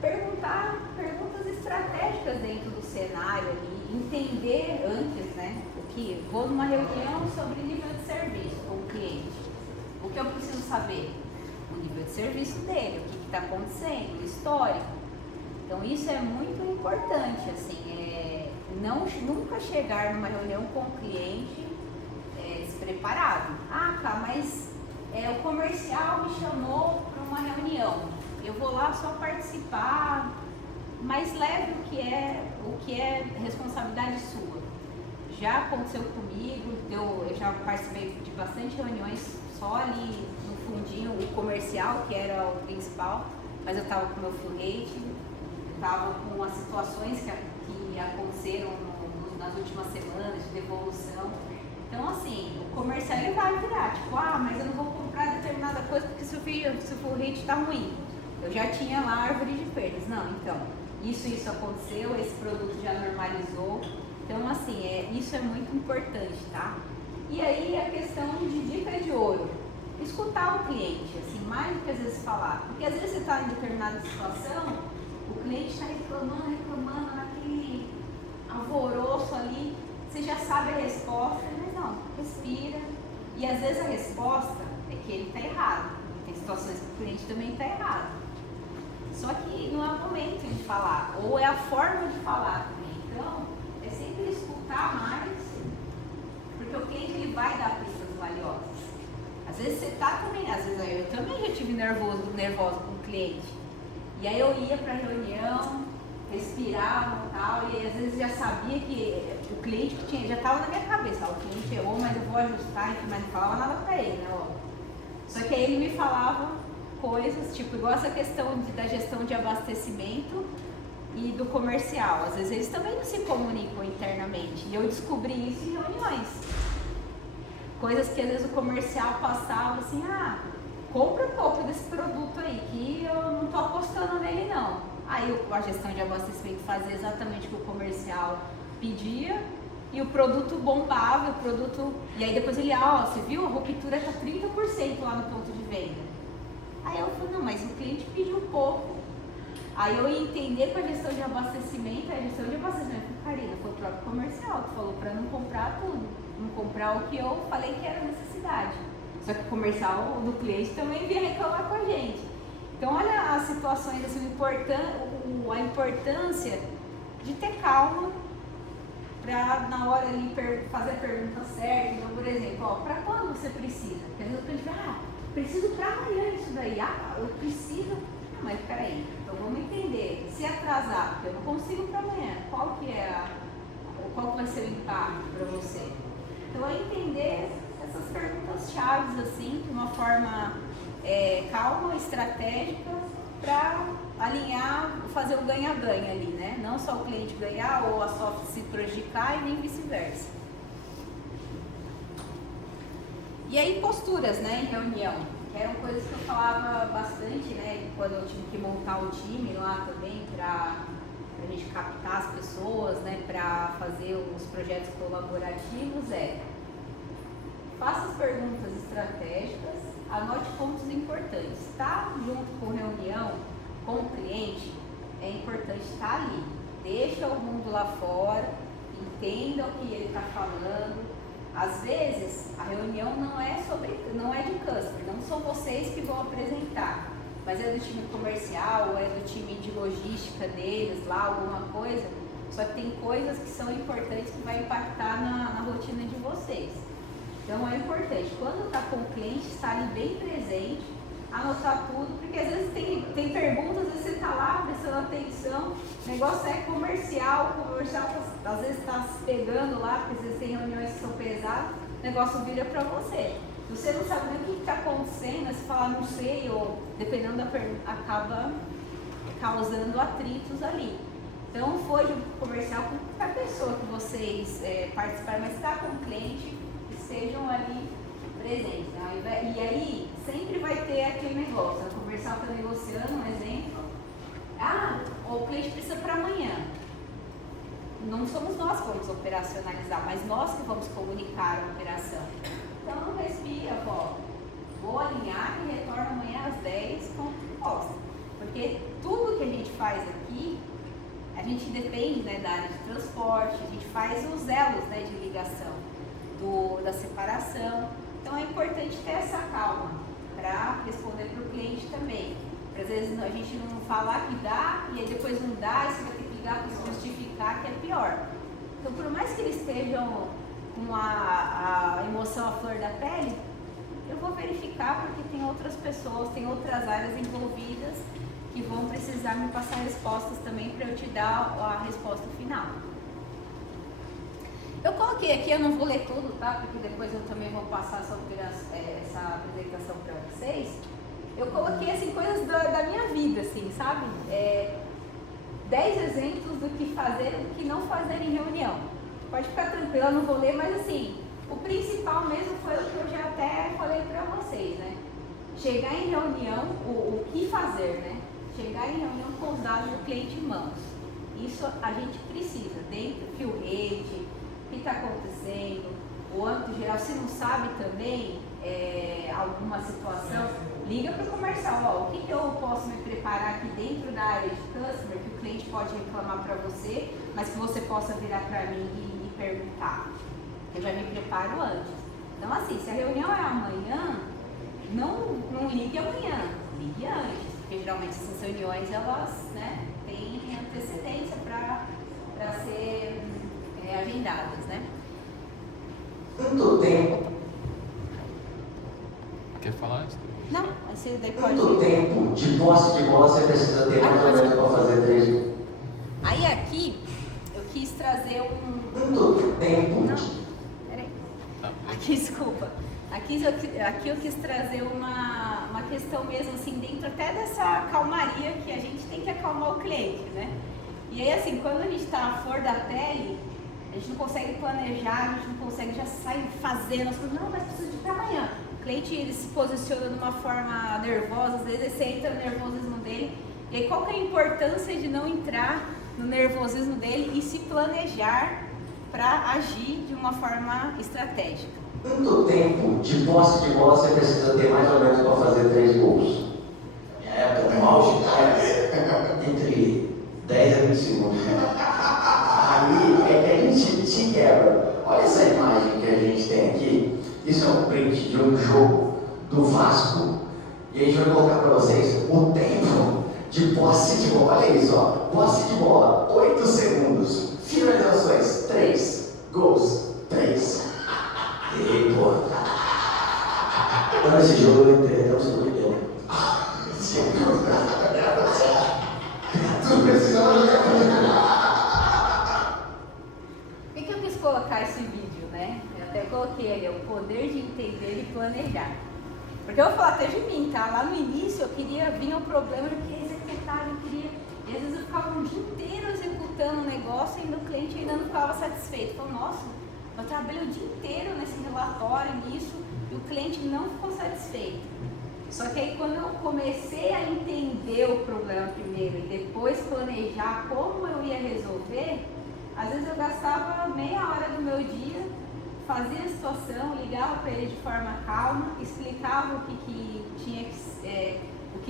Perguntar perguntas estratégicas dentro do cenário ali, entender antes, né? O que vou numa reunião sobre nível de serviço com o cliente. O que eu preciso saber? O nível de serviço dele, o que está acontecendo, o histórico. Então isso é muito importante, assim, nunca chegar numa reunião com o cliente despreparado. Ah, tá, mas o comercial me chamou para uma reunião. Eu vou lá só participar, mas leve o que é responsabilidade sua. Já aconteceu comigo, eu já participei de bastante reuniões só ali no fundinho, o comercial, que era o principal, mas eu estava com o meu full rate, eu estava com as situações que aconteceram nas últimas semanas de devolução. Então, assim, o comercial ele vai virar, tipo, mas eu não vou comprar determinada coisa porque se o full rate está ruim. Eu já tinha lá a árvore de perdas. Não, então, isso aconteceu, esse produto já normalizou. Então, assim, isso é muito importante, tá? E aí a questão de dica de ouro. Escutar o cliente, assim, mais do que às vezes falar. Porque às vezes você está em determinada situação, o cliente está reclamando, naquele alvoroço ali, você já sabe a resposta, mas não, respira. E às vezes a resposta é que ele está errado. Tem situações que o cliente também está errado. Só que não é o momento de falar, ou é a forma de falar também. Então, é sempre escutar mais, porque o cliente ele vai dar pistas valiosas. Às vezes você tá também, às vezes eu também já tive nervosa com o cliente. E aí eu ia para a reunião, respirava e tal, e às vezes já sabia que o cliente já estava na minha cabeça, o cliente errou, mas eu vou ajustar, mas não falava nada para ele, né? Só que aí ele me falava coisas, tipo, igual essa questão da gestão de abastecimento e do comercial. Às vezes eles também não se comunicam internamente. E eu descobri isso em reuniões. Coisas que às vezes o comercial passava assim, compra um pouco desse produto aí, que eu não tô apostando nele não. Aí a gestão de abastecimento fazia exatamente o que o comercial pedia e o produto bombava, e aí depois ele, você viu, a ruptura tá 30% lá no ponto de venda. Aí eu falei, não, mas o cliente pediu pouco. Aí eu ia entender com a gestão de abastecimento, Karina, foi o próprio comercial que falou para não comprar tudo, não comprar o que eu falei que era necessidade. Só que o comercial do cliente também vinha reclamar com a gente. Então olha as situações, assim, a importância de ter calma para na hora ali fazer a pergunta certa. Então, por exemplo, para quando você precisa? Porque às vezes o cliente preciso para amanhã isso daí. Eu preciso. Não, mas peraí, então vamos entender. Se atrasar, porque eu não consigo para amanhã, qual vai ser o impacto para você? Então é entender essas perguntas chaves assim, de uma forma calma, estratégica, para alinhar, fazer o ganha-ganha ali, né? Não só o cliente ganhar ou a soft se prejudicar e nem vice-versa. E aí posturas, né, em reunião, que eram coisas que eu falava bastante, né, quando eu tive que montar o time lá também, para a gente captar as pessoas, né, para fazer os projetos colaborativos, faça as perguntas estratégicas, anote pontos importantes. Tá junto com reunião, com o cliente, é importante estar ali. Deixa o mundo lá fora, entenda o que ele está falando. Às vezes, a reunião não é de customer, não são vocês que vão apresentar, mas é do time comercial, ou é do time de logística deles lá, alguma coisa. Só que tem coisas que são importantes que vai impactar na rotina de vocês. Então é importante, quando está com o cliente, estar ali bem presente, anotar tudo, porque às vezes tem perguntas, às vezes você está lá prestando atenção, O negócio é comercial, o comercial às vezes está se pegando lá, porque vocês têm reuniões que são pesadas, o negócio vira para você. Se você não sabe nem o que está acontecendo, você fala não sei, ou dependendo da pergunta, acaba causando atritos ali. Então foi de comercial com qualquer pessoa que vocês participarem, mas está com o cliente, que estejam ali presentes. Né? E aí sempre vai ter aquele negócio, o comercial está negociando, um exemplo. O cliente precisa para amanhã. Não somos nós que vamos operacionalizar, mas nós que vamos comunicar a operação. Então respira, vou alinhar e retorno amanhã às 10 com proposta. Porque tudo que a gente faz aqui, a gente depende, né, da área de transporte, a gente faz os elos, né, de ligação da separação. Então é importante ter essa calma para responder para o cliente também. Às vezes a gente não falar que dá e aí depois não dá e você vai ter que ligar para se justificar, que é pior. Então por mais que eles estejam com a emoção à flor da pele, eu vou verificar porque tem outras pessoas, tem outras áreas envolvidas que vão precisar me passar respostas também para eu te dar a resposta final. Eu coloquei aqui, eu não vou ler tudo, tá? Porque depois eu também vou passar essa apresentação para vocês. Eu coloquei assim, coisas da minha vida, assim, sabe? 10 exemplos do que fazer e do que não fazer em reunião. Pode ficar tranquilo, eu não vou ler, mas assim, o principal mesmo foi o que eu já até falei para vocês, né? Chegar em reunião, o que fazer, né? Chegar em reunião com os dados do cliente em mãos. Isso a gente precisa, dentro do field rate, o que está acontecendo, o âmbito geral. Se não sabe também alguma situação, liga para o comercial, o que eu posso me preparar aqui dentro da área de customer, que o cliente pode reclamar para você, mas que você possa virar para mim e perguntar. Eu já me preparo antes. Então assim, se a reunião é amanhã, não ligue amanhã, ligue antes, porque geralmente essas reuniões elas, né, têm antecedência para ser agendadas, né? Quanto tempo? Quer falar isso? Não, você daí pode... Quanto tempo de posse de bola você precisa ter mais ou menos para fazer 3? Aí aqui, eu quis trazer Quanto tempo? Não, peraí. Aqui, desculpa. Aqui eu quis trazer uma questão mesmo, assim, dentro até dessa calmaria que a gente tem que acalmar o cliente, né? E aí, assim, quando a gente está à flor da pele, a gente não consegue planejar, a gente não consegue já sair fazendo as coisas. Não, mas precisa de para amanhã. O cliente, ele se posiciona de uma forma nervosa, às vezes você entra no nervosismo dele. E aí, qual que é a importância de não entrar no nervosismo dele e se planejar para agir de uma forma estratégica? Quanto tempo de posse de bola você precisa ter mais ou menos para fazer 3 gols? No auge, entre 10 a 20 segundos. Aí é que a gente se quebra. Olha essa imagem que a gente tem aqui. Isso é um print de um jogo do Vasco. E a gente vai colocar para vocês o tempo de posse de bola. Olha isso, ó. Posse de bola, 8 segundos. Finalizações, 3. Gols, 3. E pô. Nesse jogo eu entrei até o segundo tempo. Tu precisava jogar comigo. Por que eu quis colocar esse vídeo, né? Eu até coloquei ali, o poder de entender e planejar. Porque eu vou falar até de mim, tá? Lá no início eu queria vir o problema, eu queria executar, eu queria... E às vezes eu ficava um dia inteiro executando um negócio e o cliente ainda não ficava satisfeito. Então, nossa, eu trabalhei o dia inteiro nesse relatório, nisso, e o cliente não ficou satisfeito. Só que aí quando eu comecei a entender o problema primeiro e depois planejar como eu ia resolver, às vezes eu gastava meia hora do meu dia, fazia a situação, ligava para ele de forma calma, explicava o que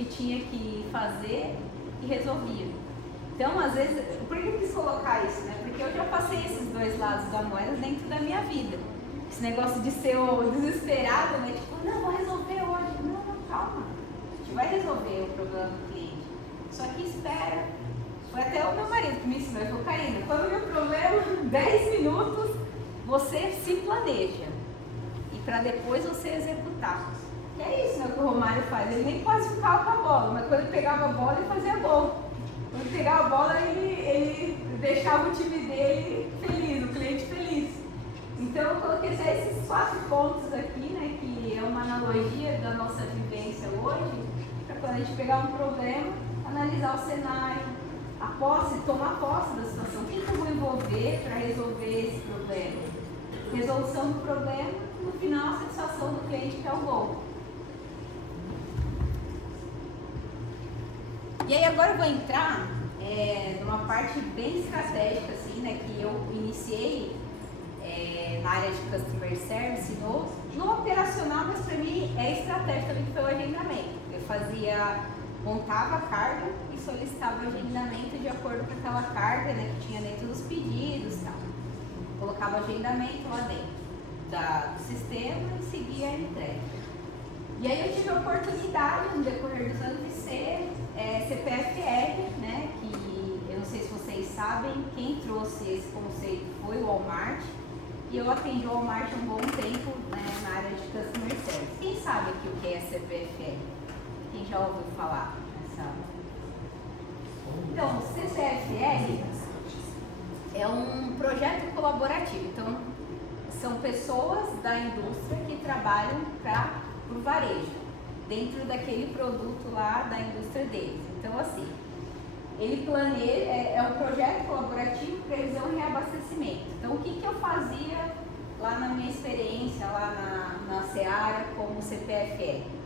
tinha que fazer e resolvia. Então, às vezes, por que eu quis colocar isso, né? Porque eu já passei esses dois lados da moeda dentro da minha vida. Esse negócio de ser o desesperado, né? Tipo, não, vou resolver hoje. Não, calma. A gente vai resolver o problema do cliente. Só que espera. Foi até o meu marido que me ensinou. Ele falou, Karina, quando o meu problema, 10 minutos, você se planeja. E para depois você executar. Que é isso, né, que o Romário faz. Ele nem quase ficava com a bola, mas quando ele pegava a bola, ele fazia gol. Quando ele pegava a bola, ele gente pegar um problema, analisar o cenário, tomar posse da situação. O que eu vou envolver para resolver esse problema? Resolução do problema, no final a satisfação do cliente, que é o gol. E aí agora eu vou entrar numa parte bem estratégica, assim, né, que eu iniciei na área de Customer Service, no operacional, mas para mim é estratégia também, que foi o agendamento. Eu montava a carga e solicitava o agendamento de acordo com aquela carga, né, que tinha dentro dos pedidos e tal. Colocava o agendamento lá dentro do sistema e seguia a entrega. E aí eu tive a oportunidade, no decorrer dos anos, de ser CPFL, né, que eu não sei se vocês sabem, quem trouxe esse conceito foi o Walmart, e eu atendi o Walmart há um bom tempo, né, na área de Customer Service. Quem sabe aqui o que é CPFL? Quem já ouviu falar? Então, o CPFL é um projeto colaborativo. Então, são pessoas da indústria que trabalham para o varejo, dentro daquele produto lá da indústria deles. Então, assim, ele planeja, é um projeto colaborativo, previsão e reabastecimento. Então, o que eu fazia lá na minha experiência, lá na Seara, como CPFL?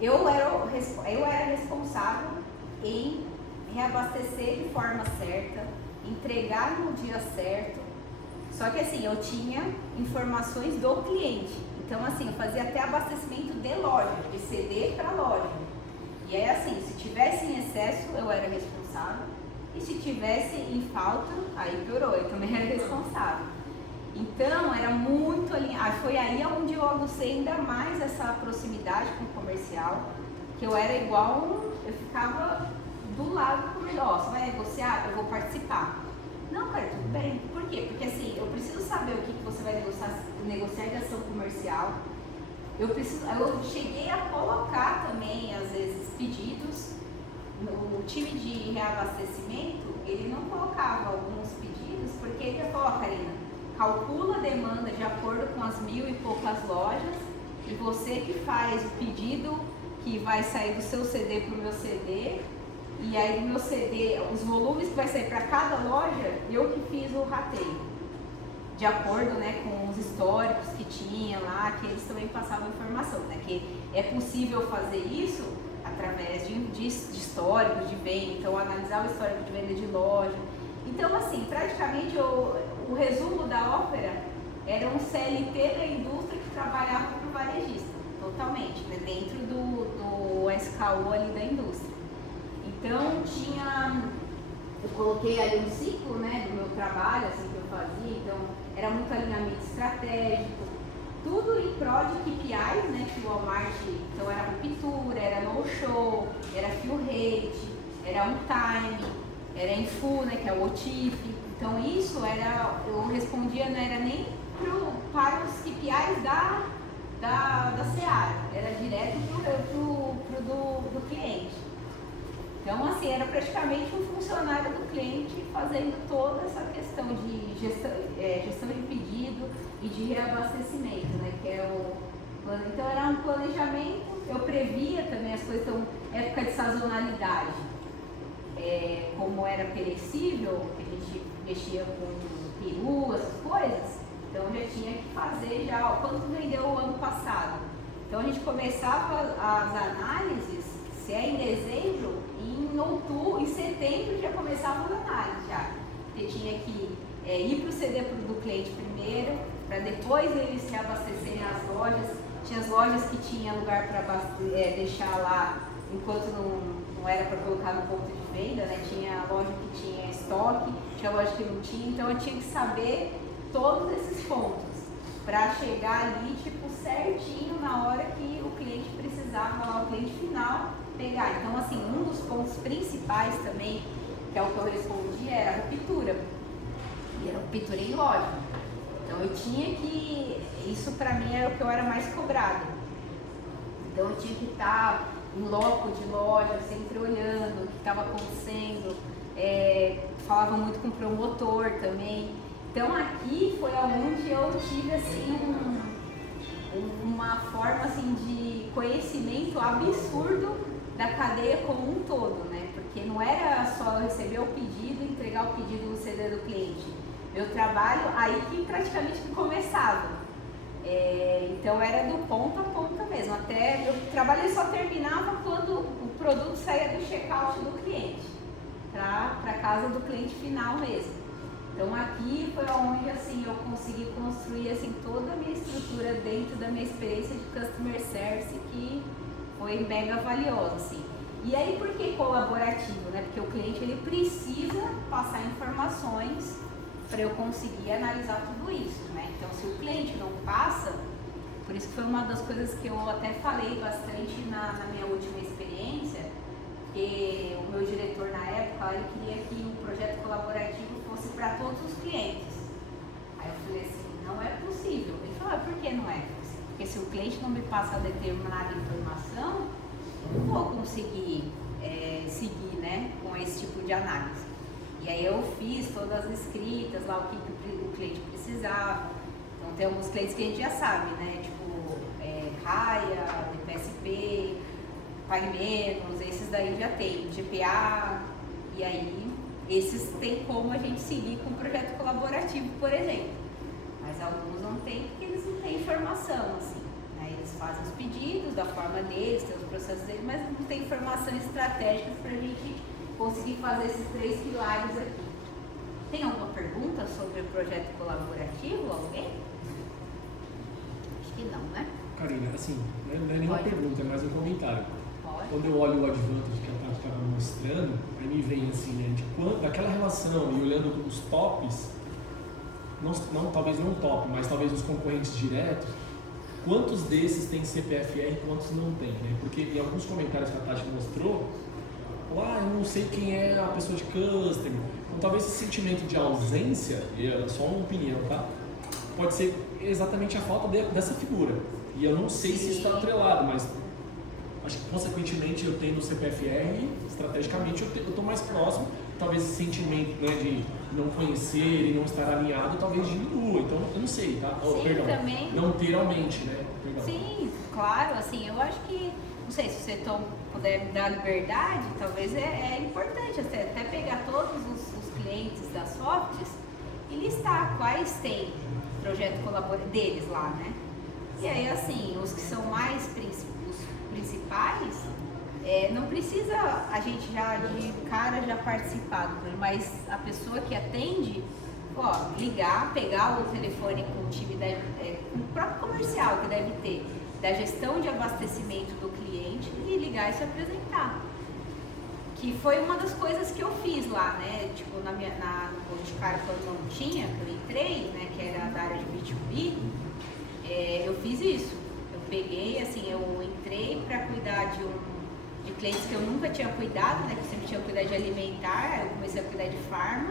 Eu era responsável em reabastecer de forma certa, entregar no dia certo. Só que assim, eu tinha informações do cliente. Então assim, eu fazia até abastecimento de loja, de CD para loja. E aí assim, se tivesse em excesso, eu era responsável. E se tivesse em falta, aí piorou, eu também era responsável. Então, era muito alinhado. Foi aí onde eu agucei ainda mais essa proximidade com o comercial, que eu era igual, eu ficava do lado do comercial. Você vai negociar? Eu vou participar. Não, cara, tudo bem. Por quê? Porque assim, eu preciso saber o que você vai negociar de ação comercial. Eu cheguei a colocar também, às vezes, pedidos. O time de reabastecimento, ele não colocava alguns pedidos, porque ele ia falar, Karina, calcula a demanda de acordo com as 1.000 e poucas lojas, e você que faz o pedido que vai sair do seu CD para o meu CD, e aí do meu CD, os volumes que vai sair para cada loja, eu que fiz o rateio, de acordo, né, com os históricos que tinha lá, que eles também passavam informação, né, que é possível fazer isso através de históricos de venda, então analisar o histórico de venda de loja. Então, assim, praticamente o resumo da ópera era um CLT da indústria que trabalhava para o varejista, totalmente, né, dentro do SKU ali da indústria. Então, eu coloquei ali um ciclo, né, do meu trabalho, assim, que eu fazia, então era muito alinhamento estratégico, tudo em prol de KPIs, né, que o Walmart, então era ruptura, era no-show, era fill rate, era on-time, era em full, né, que é o OTIF. Então isso eu respondia, não era nem para os KPIs da Seara, era direto do cliente. Então assim, era praticamente um funcionário do cliente fazendo toda essa questão de gestão de pedido e de reabastecimento, né, que é então era um planejamento, eu previa também as coisas, então época de sazonalidade. Como era perecível, que a gente mexia com peru, essas coisas, então já tinha que fazer quanto vendeu o ano passado. Então a gente começava as análises, se é em dezembro, em setembro já começava as análises já. Porque tinha que ir para o CD do cliente primeiro, para depois eles se abastecerem as lojas. Tinha as lojas que tinha lugar para deixar lá enquanto não era para colocar no ponto de venda, né? Tinha loja que tinha estoque, tinha loja que não tinha, então eu tinha que saber todos esses pontos para chegar ali, tipo, certinho na hora que o cliente precisava, lá, o cliente final pegar. Então, assim, um dos pontos principais também, que é o que eu respondi, era a ruptura. E era ruptura em loja. Então eu tinha que, isso para mim era o que eu era mais cobrado. Então eu tinha que estar em loco de loja, sempre olhando o que estava acontecendo, falava muito com o promotor também. Então aqui foi onde eu tive assim uma forma assim, de conhecimento absurdo da cadeia como um todo, né? Porque não era só eu receber o pedido e entregar o pedido no CD do cliente. Meu trabalho aí que praticamente começava. Então era do ponto a ponta mesmo. Até o trabalho só terminava quando o produto saía do check-out do cliente para casa do cliente final mesmo. Então aqui foi onde assim, eu consegui construir assim, toda a minha estrutura dentro da minha experiência de Customer Service, que foi mega valiosa. Assim. E aí por que colaborativo? Né? Porque o cliente ele precisa passar informações para eu conseguir analisar tudo isso. Né? Então se o cliente não passa, por isso que foi uma das coisas que eu até falei bastante na minha última experiência, que o meu diretor na época, ele queria que o projeto colaborativo fosse para todos os clientes. Aí eu falei assim, não é possível. Ele falou, por que não é possível? Porque se o cliente não me passa determinada informação, eu não vou conseguir seguir, né, com esse tipo de análise. E aí eu fiz todas as escritas lá, o que o cliente precisava. Então tem alguns clientes que a gente já sabe, né, tipo Raia, DPSP, Pague Menos, esses daí já tem, GPA, e aí esses tem como a gente seguir com o projeto colaborativo, por exemplo. Mas alguns não tem porque eles não têm informação, assim. Né? Eles fazem os pedidos da forma deles, tem os processos deles, mas não tem informação estratégica para a gente conseguir fazer esses 3 pilares aqui. Tem alguma pergunta sobre o projeto colaborativo? Alguém? Acho que não, né? Karina, assim, não é nenhuma pergunta, é mais um comentário. Pode. Quando eu olho o Advantage que a Tati estava mostrando, aí me vem assim, né, daquela relação e olhando os tops, talvez não top, mas talvez os concorrentes diretos, quantos desses tem CPFR e quantos não tem, né? Porque em alguns comentários que a Tati mostrou, eu não sei quem é a pessoa de customer. Então talvez esse sentimento de ausência, é só uma opinião, tá? Pode ser exatamente a falta dessa figura. E eu não sei se isso está atrelado, mas acho que consequentemente eu tendo o CPFR, estrategicamente eu estou mais próximo, talvez esse sentimento, né, de não conhecer e não estar alinhado talvez diminua, então eu não sei, tá? Sim, Perdão, também. não ter aumente, né? Perdão. Sim, claro, assim, eu acho que, não sei, se você puder me dar liberdade, talvez é importante até pegar todos os clientes da Softs e listar quais tem projeto colaborativo deles lá, né? E aí, assim, os que são mais os principais, não precisa a gente já de cara já participar, mas a pessoa que atende, ligar, pegar o telefone com o time com o próprio comercial que deve ter, da gestão de abastecimento do cliente e ligar e se apresentar. Que foi uma das coisas que eu fiz lá, né? Tipo, no Boticário, quando não tinha, que eu entrei, né? Que era da área de B2B, eu fiz isso. Eu peguei, assim, eu entrei para cuidar de clientes que eu nunca tinha cuidado, né? Que eu sempre tinha cuidado de alimentar, eu comecei a cuidar de farma.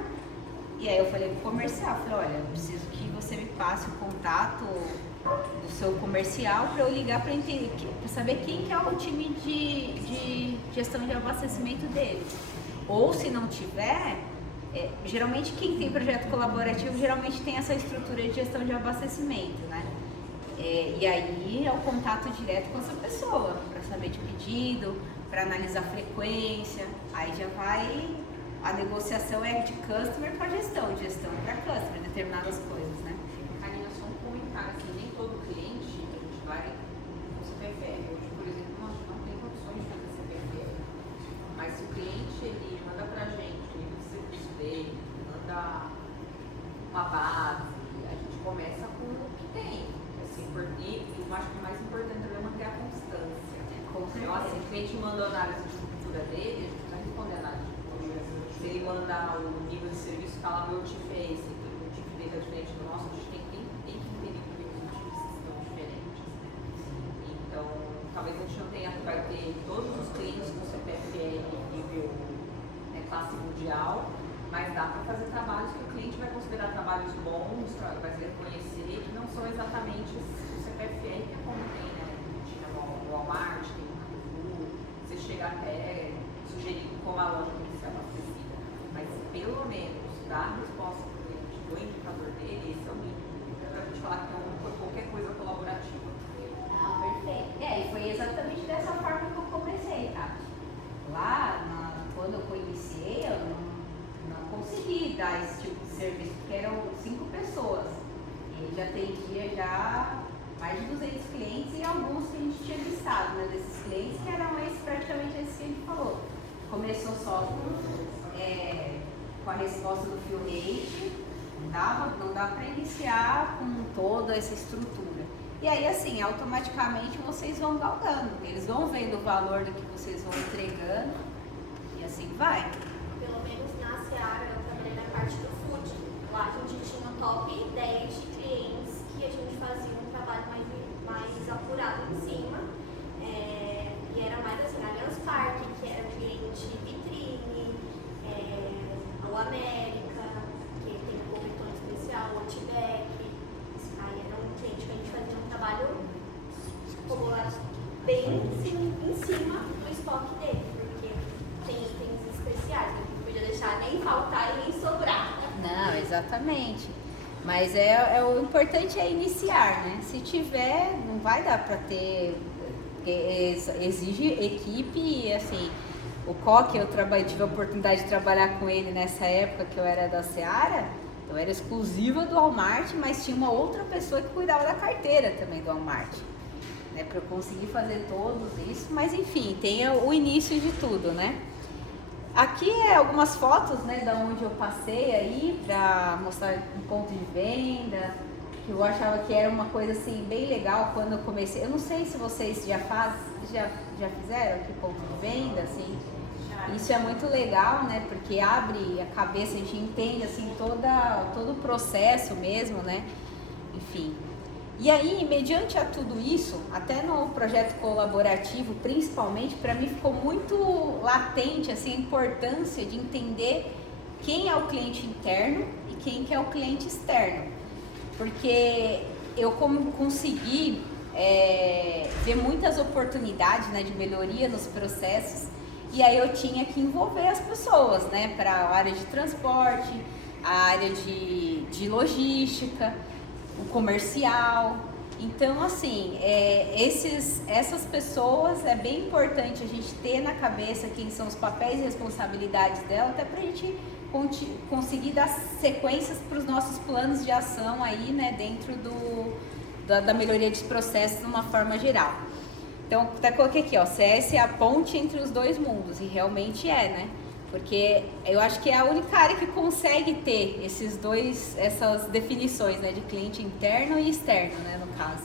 E aí eu falei pro comercial, olha, eu preciso que você me passe o contato do seu comercial para eu ligar para saber quem que é o time de gestão de abastecimento deles. Ou se não tiver, geralmente quem tem projeto colaborativo geralmente tem essa estrutura de gestão de abastecimento, né? E aí é o contato direto com essa pessoa, para saber de pedido, para analisar a frequência, aí já vai, a negociação é de customer para gestão para customer, determinadas coisas, né? Karina, só um comentário, assim, nem todo cliente a gente vai com CPFR. Hoje, por exemplo, nós não tem condições de fazer CPFR. Mas se o cliente ele manda pra gente o nível de serviço dele, manda uma base, a gente começa com o que tem. Assim, e eu acho que o mais importante é manter a constância. Então, assim, o cliente manda a análise de estrutura dele, a gente precisa responder a análise de estrutura. Se ele mandar o nível de serviço que ela meu TIF é esse, o TIF dele é diferente do nosso, a gente tem que entender que os TIFs são diferentes. Então, talvez a gente não tenha, vai ter todos os clientes com CPFR nível classe mundial, mas dá para fazer trabalhos que o cliente vai considerar trabalhos bons, vai se reconhecer, que não são exatamente o CPFR que é como tem, né? Tinha no Walmart, tem no Carrefour, você chega até sugerir como a loja tem que ser abastecida, mas pelo menos dar a resposta para o cliente do indicador dele, esse é o mínimo. Para a gente falar que qualquer coisa colaborativa. dar esse tipo de serviço, porque eram 5 pessoas. Ele já atendia já mais de 200 clientes e alguns que a gente tinha listado, né, desses clientes que eram praticamente esses que a gente falou. Começou só com a resposta do fill rate, não dá para iniciar com toda essa estrutura. E aí, assim, automaticamente vocês vão galgando, eles vão vendo o valor do que vocês vão entregando e assim vai. Pelo menos na Seara eu trabalhei na parte do food. Lá a gente tinha um top 10 de clientes que a gente fazia um trabalho mais apurado em cima. E era mais assim, Allianz Parque, que era cliente vitrine, o América, que tem um cobertor especial, o Outback. Aí era um cliente que a gente fazia um trabalho bem em cima do estoque dele, porque tem itens especiais, né? Não podia deixar nem faltar e nem sobrar. Não, exatamente. Mas o importante é iniciar, né? Se tiver, não vai dar para ter, exige equipe e assim, o Coque, eu tive a oportunidade de trabalhar com ele nessa época que eu era da Seara, eu era exclusiva do Walmart, mas tinha uma outra pessoa que cuidava da carteira também do Walmart, né? Para eu conseguir fazer todos isso, mas enfim, tem o início de tudo, né? Aqui algumas fotos, né, da onde eu passei aí para mostrar um ponto de venda, que eu achava que era uma coisa assim bem legal quando eu comecei. Eu não sei se vocês já fizeram aqui ponto de venda, assim. Isso é muito legal, né, porque abre a cabeça, a gente entende assim todo o processo mesmo, né? Enfim. E aí, mediante a tudo isso, até no projeto colaborativo, principalmente, para mim ficou muito latente assim, a importância de entender quem é o cliente interno e quem que é o cliente externo. Porque eu consegui ver muitas oportunidades, né, de melhoria nos processos, e aí eu tinha que envolver as pessoas, né, para a área de transporte, a área de logística, o comercial. Então, assim, essas pessoas é bem importante a gente ter na cabeça quem são os papéis e responsabilidades dela, até para a gente conseguir dar sequências para os nossos planos de ação aí, né, dentro da melhoria dos processos de uma forma geral. Então, até coloquei aqui, ó, CS é a ponte entre os dois mundos, e realmente né? Porque eu acho que é a única área que consegue ter essas definições, né, de cliente interno e externo, né, no caso.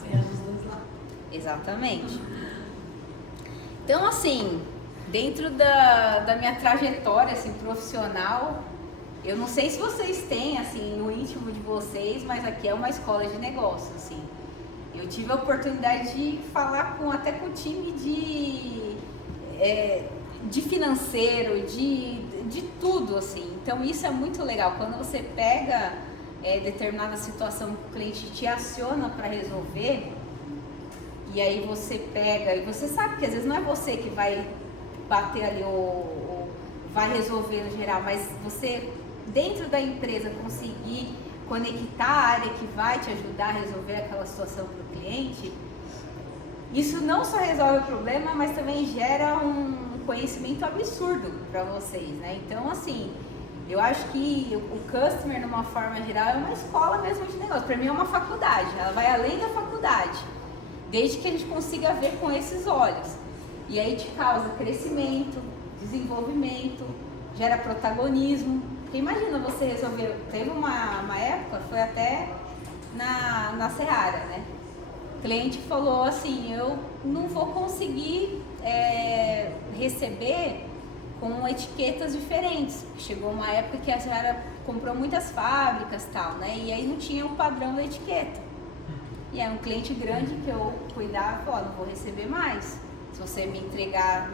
Exatamente. Então, assim, dentro da minha trajetória assim, profissional, eu não sei se vocês têm, assim, no íntimo de vocês, mas aqui é uma escola de negócio, assim. Eu tive a oportunidade de falar até com o time de financeiro, de tudo, assim. Então, isso é muito legal. Quando você pega determinada situação que o cliente te aciona para resolver, e aí você pega, e você sabe que às vezes não é você que vai bater ali ou vai resolver no geral, mas você, dentro da empresa, conseguir conectar a área que vai te ajudar a resolver aquela situação para o cliente, isso não só resolve o problema, mas também gera um conhecimento absurdo para vocês, né? Então, assim, eu acho que o customer, de uma forma geral, é uma escola mesmo de negócio. Para mim é uma faculdade, ela vai além da faculdade, desde que a gente consiga ver com esses olhos. E aí te causa crescimento, desenvolvimento, gera protagonismo. Porque imagina você resolver, teve uma época, foi até na Seara, né? O cliente falou assim, eu não vou conseguir receber com etiquetas diferentes. Chegou uma época que a Seara comprou muitas fábricas e tal, né? E aí não tinha um padrão da etiqueta. E aí um cliente grande que eu cuidava falou, não vou receber mais se você me entregar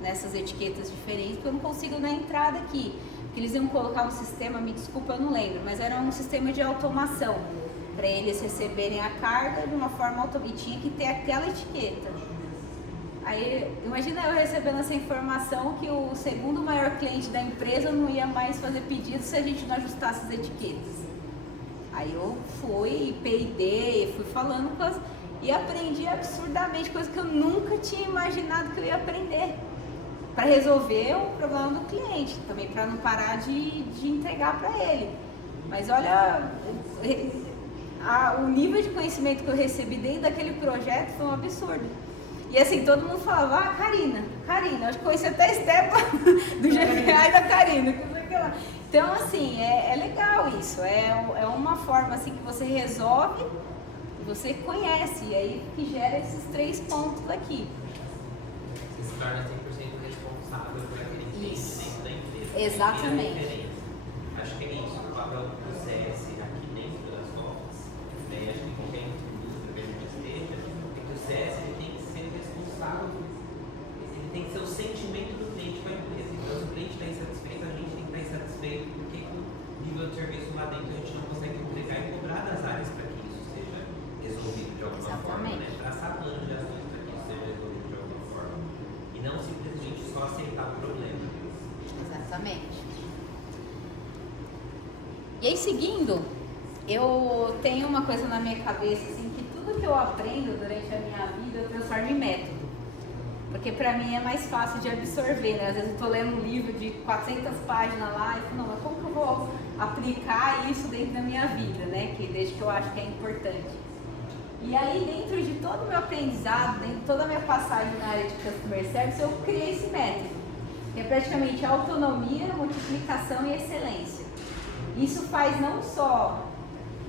nessas etiquetas diferentes, porque eu não consigo dar entrada aqui. Porque eles iam colocar um sistema, me desculpa, eu não lembro, mas era um sistema de automação para eles receberem a carga de uma forma automática, e tinha que ter aquela etiqueta. Aí, imagina eu recebendo essa informação que o segundo maior cliente da empresa não ia mais fazer pedido se a gente não ajustasse as etiquetas. Aí eu fui, peidei, fui falando e aprendi absurdamente, coisa que eu nunca tinha imaginado que eu ia aprender. para resolver o problema do cliente, também para não parar de entregar para ele. Mas olha, o nível de conhecimento que eu recebi dentro daquele projeto foi um absurdo. E assim, todo mundo falava, Karina, eu acho que conheci até a Estepa do GPA e da Karina. Então, assim, é legal isso, é uma forma assim que você resolve, você conhece, e aí que gera esses 3 pontos aqui. Você se torna 100% responsável por aquele cliente dentro da empresa. Exatamente. Acho que é isso, o papel do CS aqui dentro das notas, né? Acho que qualquer indústria que a gente esteja, é que o CS ele tem que ser responsável, ele tem que ser o sentimento do cliente com a empresa. Então, se o cliente está insatisfeito, a gente tem que estar insatisfeito porque o nível de serviço lá dentro a gente não consegue entregar e cobrar das áreas para que isso seja resolvido de alguma forma, né? Traçar plano de ações para que isso seja resolvido de alguma forma. E não simplesmente só aceitar o problema. Exatamente. E aí, seguindo, eu tenho uma coisa na minha cabeça, assim, que tudo que eu aprendo durante a minha vida eu transformo em método. Porque pra mim é mais fácil de absorver, né? Às vezes eu tô lendo um livro de 400 páginas lá e falo, não, mas como que eu vou aplicar isso dentro da minha vida, né? Que desde que eu acho que é importante. E aí, dentro de todo o meu aprendizado, dentro de toda a minha passagem na área de Customer Service, eu criei esse método, que é praticamente autonomia, multiplicação e excelência. Isso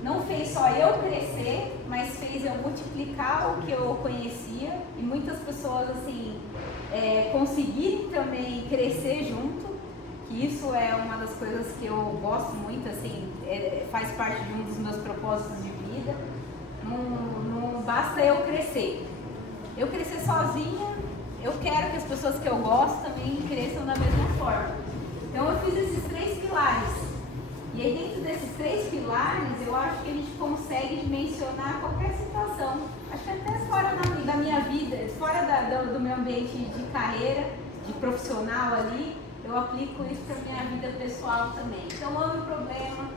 não fez só eu crescer, mas fez eu multiplicar o que eu conhecia e muitas pessoas assim conseguirem também crescer junto, que isso é uma das coisas que eu gosto muito, assim, faz parte de um dos meus propósitos de vida. Não basta eu crescer sozinha, eu quero que as pessoas que eu gosto também cresçam da mesma forma. Então eu fiz esses 3 pilares. E aí dentro desses 3 pilares, eu acho que a gente consegue dimensionar qualquer situação. Acho que até fora da minha vida, fora do meu ambiente de carreira, de profissional ali, eu aplico isso para minha vida pessoal também. Então, olha o problema,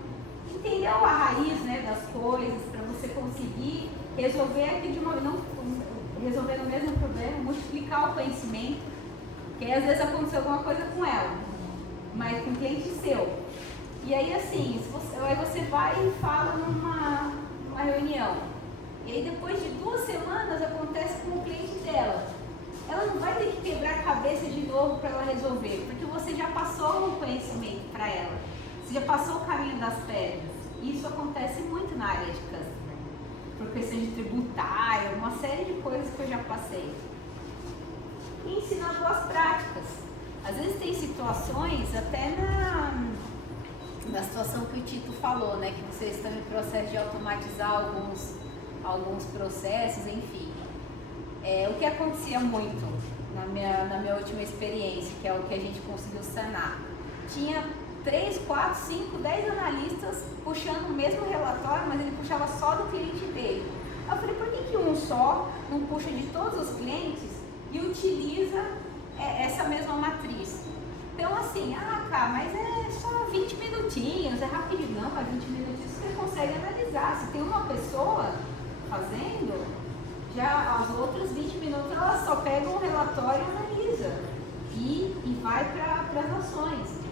entendeu a raiz, né, das coisas, para você conseguir resolver aqui não resolver o mesmo problema, multiplicar o conhecimento, porque às vezes aconteceu alguma coisa com ela, mas com um cliente seu. E aí assim, aí você vai e fala numa reunião. E aí depois de 2 semanas acontece com o cliente dela. Ela não vai ter que quebrar a cabeça de novo para ela resolver, porque você já passou o conhecimento para ela. Você já passou o caminho das pedras. Isso acontece muito na área de customer. Por questão de tributário, uma série de coisas que eu já passei. E ensinar boas práticas. Às vezes tem situações, até na situação que o Tito falou, né? Que vocês estão em processo de automatizar alguns processos, enfim. O que acontecia muito na minha última experiência, que é o que a gente conseguiu sanar. Tinha 3, 4, 5, 10 analistas puxando o mesmo relatório, mas ele puxava só do cliente dele. Eu falei, por que um só não puxa de todos os clientes e utiliza essa mesma matriz? Então assim, cara, mas é só 20 minutinhos, é rapidinho. Não, mas 20 minutinhos você consegue analisar. Se tem uma pessoa fazendo, já as outras 20 minutos ela só pega um relatório e analisa. E vai para as ações.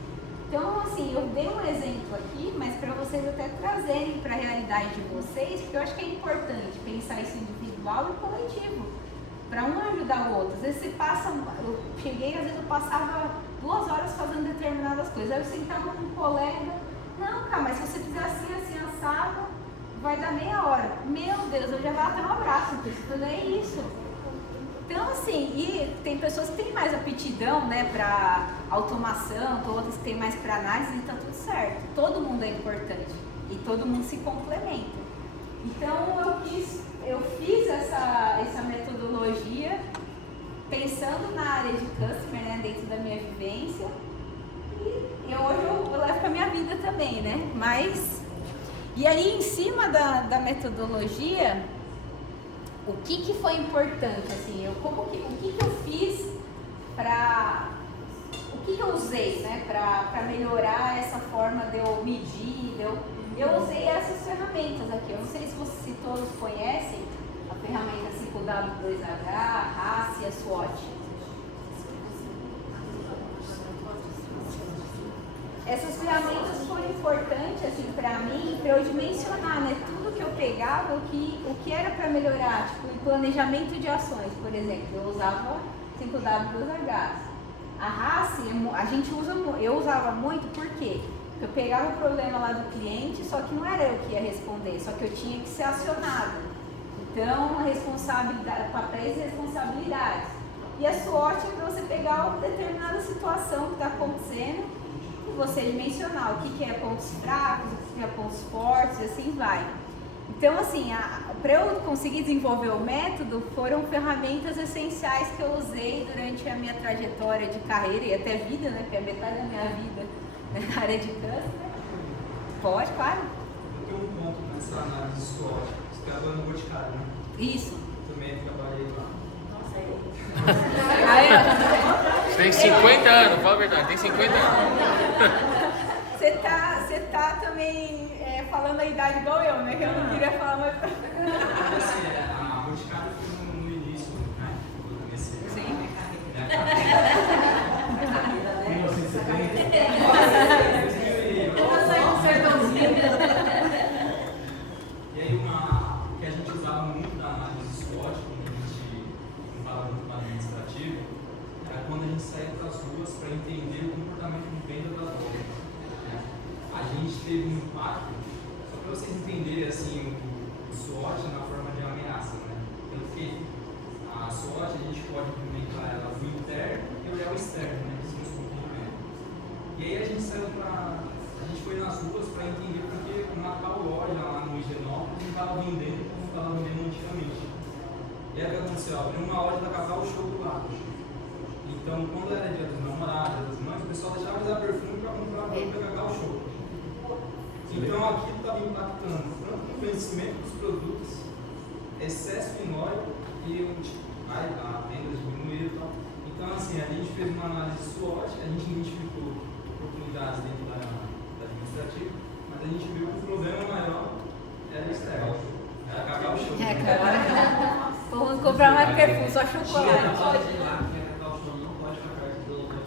Então, assim, eu dei um exemplo aqui, mas para vocês até trazerem para a realidade de vocês, porque eu acho que é importante pensar isso individual e coletivo, para um ajudar o outro. Às vezes você passa, eu cheguei, às vezes eu passava 2 horas fazendo determinadas coisas, aí eu sentava com um colega, não, cara, mas se você fizer assim, assado, vai dar meia hora. Meu Deus, eu já vou até um abraço, porque eu falei, é isso. Então, assim, e tem pessoas que têm mais aptidão, né, para automação, outras que têm mais para análise, e tá tudo certo. Todo mundo é importante e todo mundo se complementa. Então, eu fiz essa metodologia pensando na área de customer, né, dentro da minha vivência, e hoje eu levo para minha vida também, né, e aí, em cima da metodologia, o que foi importante, assim, o que eu fiz o que eu usei, né, para melhorar essa forma de eu medir, eu usei essas ferramentas aqui. Eu não sei se todos conhecem a ferramenta 5W2H, a RAS e a SWOT. essas ferramentas foram importantes assim, para mim, para eu dimensionar, né? Tudo que eu pegava, o que era para melhorar, tipo, em planejamento de ações, por exemplo, eu usava 5W2H. A RACE, eu usava muito, por quê? Porque eu pegava o problema lá do cliente, só que não era eu que ia responder, só que eu tinha que ser acionada. Então, papéis e responsabilidades. E a SWOT é para você pegar uma determinada situação que está acontecendo e você dimensionar o que é pontos fracos, o que é pontos fortes e assim vai. Então, assim, para eu conseguir desenvolver o método, foram ferramentas essenciais que eu usei durante a minha trajetória de carreira e até vida, né? Porque é metade da minha vida na área de customer. Pode, claro. Eu tenho um ponto nessa análise SWOT. Você trabalha no Boticário, né? Isso. Também trabalhei lá. Você tem 50 anos, fala a verdade, tem 50 anos. Você tá também falando a idade igual eu, né? Que eu não queria falar mais. Assim, a Boticário foi no início, né? Quando eu comecei. Sim. E aí o que a gente usava muito na análise SWOT, quando a gente não falava muito do administrativo, era quando a gente saía para as ruas para entender o comportamento de venda das lojas. A gente teve um impacto, só para vocês entenderem assim, o SWOT na forma de ameaça, né? Porque a SWOT a gente pode implementar ela no interno e o externo, né? Que são os comportamentos. E aí a gente foi nas ruas para entender porque uma tal loja lá no Higienópolis não estava vendendo como estava vendendo antigamente. E aí o que aconteceu? Abriu uma loja da Cacau Show do lado. Então, quando era dia dos namorados, dia das mães, o pessoal deixava de dar perfume para comprar produto da Cacau Show. Então, aquilo estava impactando tanto no conhecimento dos produtos, excesso minórico e a venda diminuir e tal. Então, assim, a gente fez uma análise SWOT, a gente identificou oportunidades dentro da administrativa, mas a gente viu que o problema maior era externo. Era Cacau Show. Vamos comprar mais perfume, só chocolate. Tinha loja lá que a Cacau Show não pode ficar perto do local.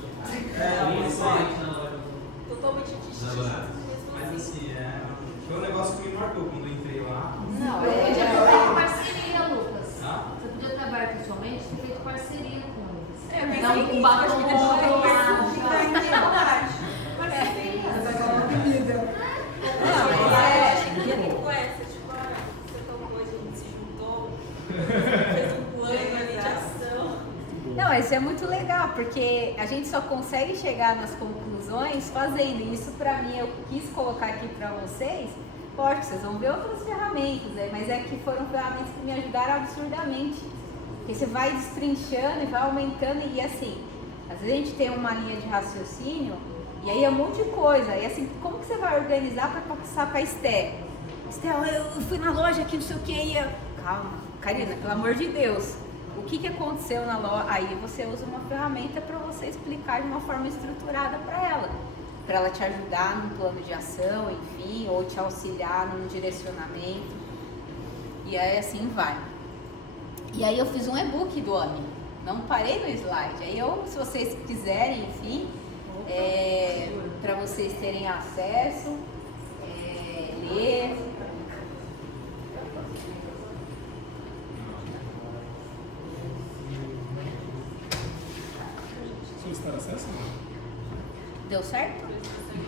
Totalmente distinto. Mas assim, foi um negócio que me marcou quando eu entrei lá. Não, você podia fazer parceria, Lucas. Você podia trabalhar pessoalmente e ter feito parceria com eles. Não, com batom Não, isso é muito legal, porque a gente só consegue chegar nas conclusões fazendo isso. Pra mim, eu quis colocar aqui pra vocês. Lógico, vocês vão ver outras ferramentas, né? Mas é que foram ferramentas que me ajudaram absurdamente. Porque você vai destrinchando e vai aumentando e assim, às vezes a gente tem uma linha de raciocínio e aí é um monte de coisa. E assim, como que você vai organizar para passar para Esté? Esté, eu fui na loja aqui, não sei o que, e eu... Calma, Karina, pelo amor de Deus. O que aconteceu na loja? Aí você usa uma ferramenta para você explicar de uma forma estruturada para ela te ajudar num plano de ação, enfim, ou te auxiliar num direcionamento. E aí assim vai. E aí eu fiz um e-book do OMI, não parei no slide. Aí se vocês quiserem, enfim, para vocês terem acesso, ler. Solicitar acesso? Deu certo?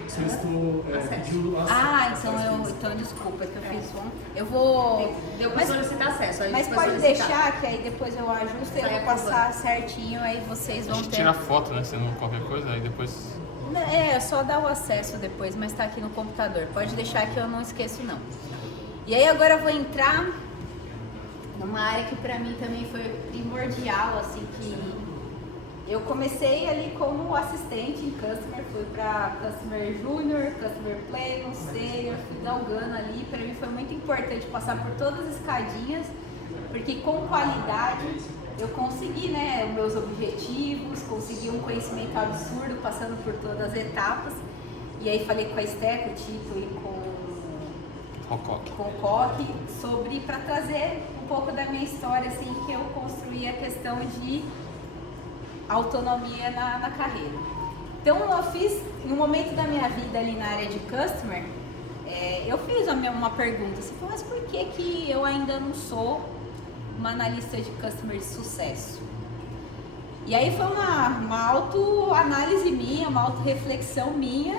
Solicitou, pediu acesso. Então desculpa que eu fiz um. Eu vou. Deu para solicitar acesso. Mas pode deixar que aí depois eu ajusto e eu vou passar certinho, aí vocês vão ter. Tira foto, né? Se não qualquer coisa, aí depois. É só dar o acesso depois, mas tá aqui no computador. Pode deixar que eu não esqueço não. E aí agora eu vou entrar numa área que pra mim também foi primordial, assim, que eu comecei ali como assistente em Customer, fui para Customer Junior, Customer Platinum, Senior, fui galgando ali. Para mim foi muito importante passar por todas as escadinhas, porque com qualidade eu consegui, né, os meus objetivos, consegui um conhecimento absurdo passando por todas as etapas. E aí falei com a Esté, com o Tito e com o Coque sobre, para trazer um pouco da minha história, assim, que eu construí a questão de autonomia na carreira. Então eu fiz, em um momento da minha vida ali na área de customer, eu fiz uma pergunta, assim, mas por que eu ainda não sou uma analista de customer de sucesso? E aí foi uma autoanálise minha, uma autorreflexão minha,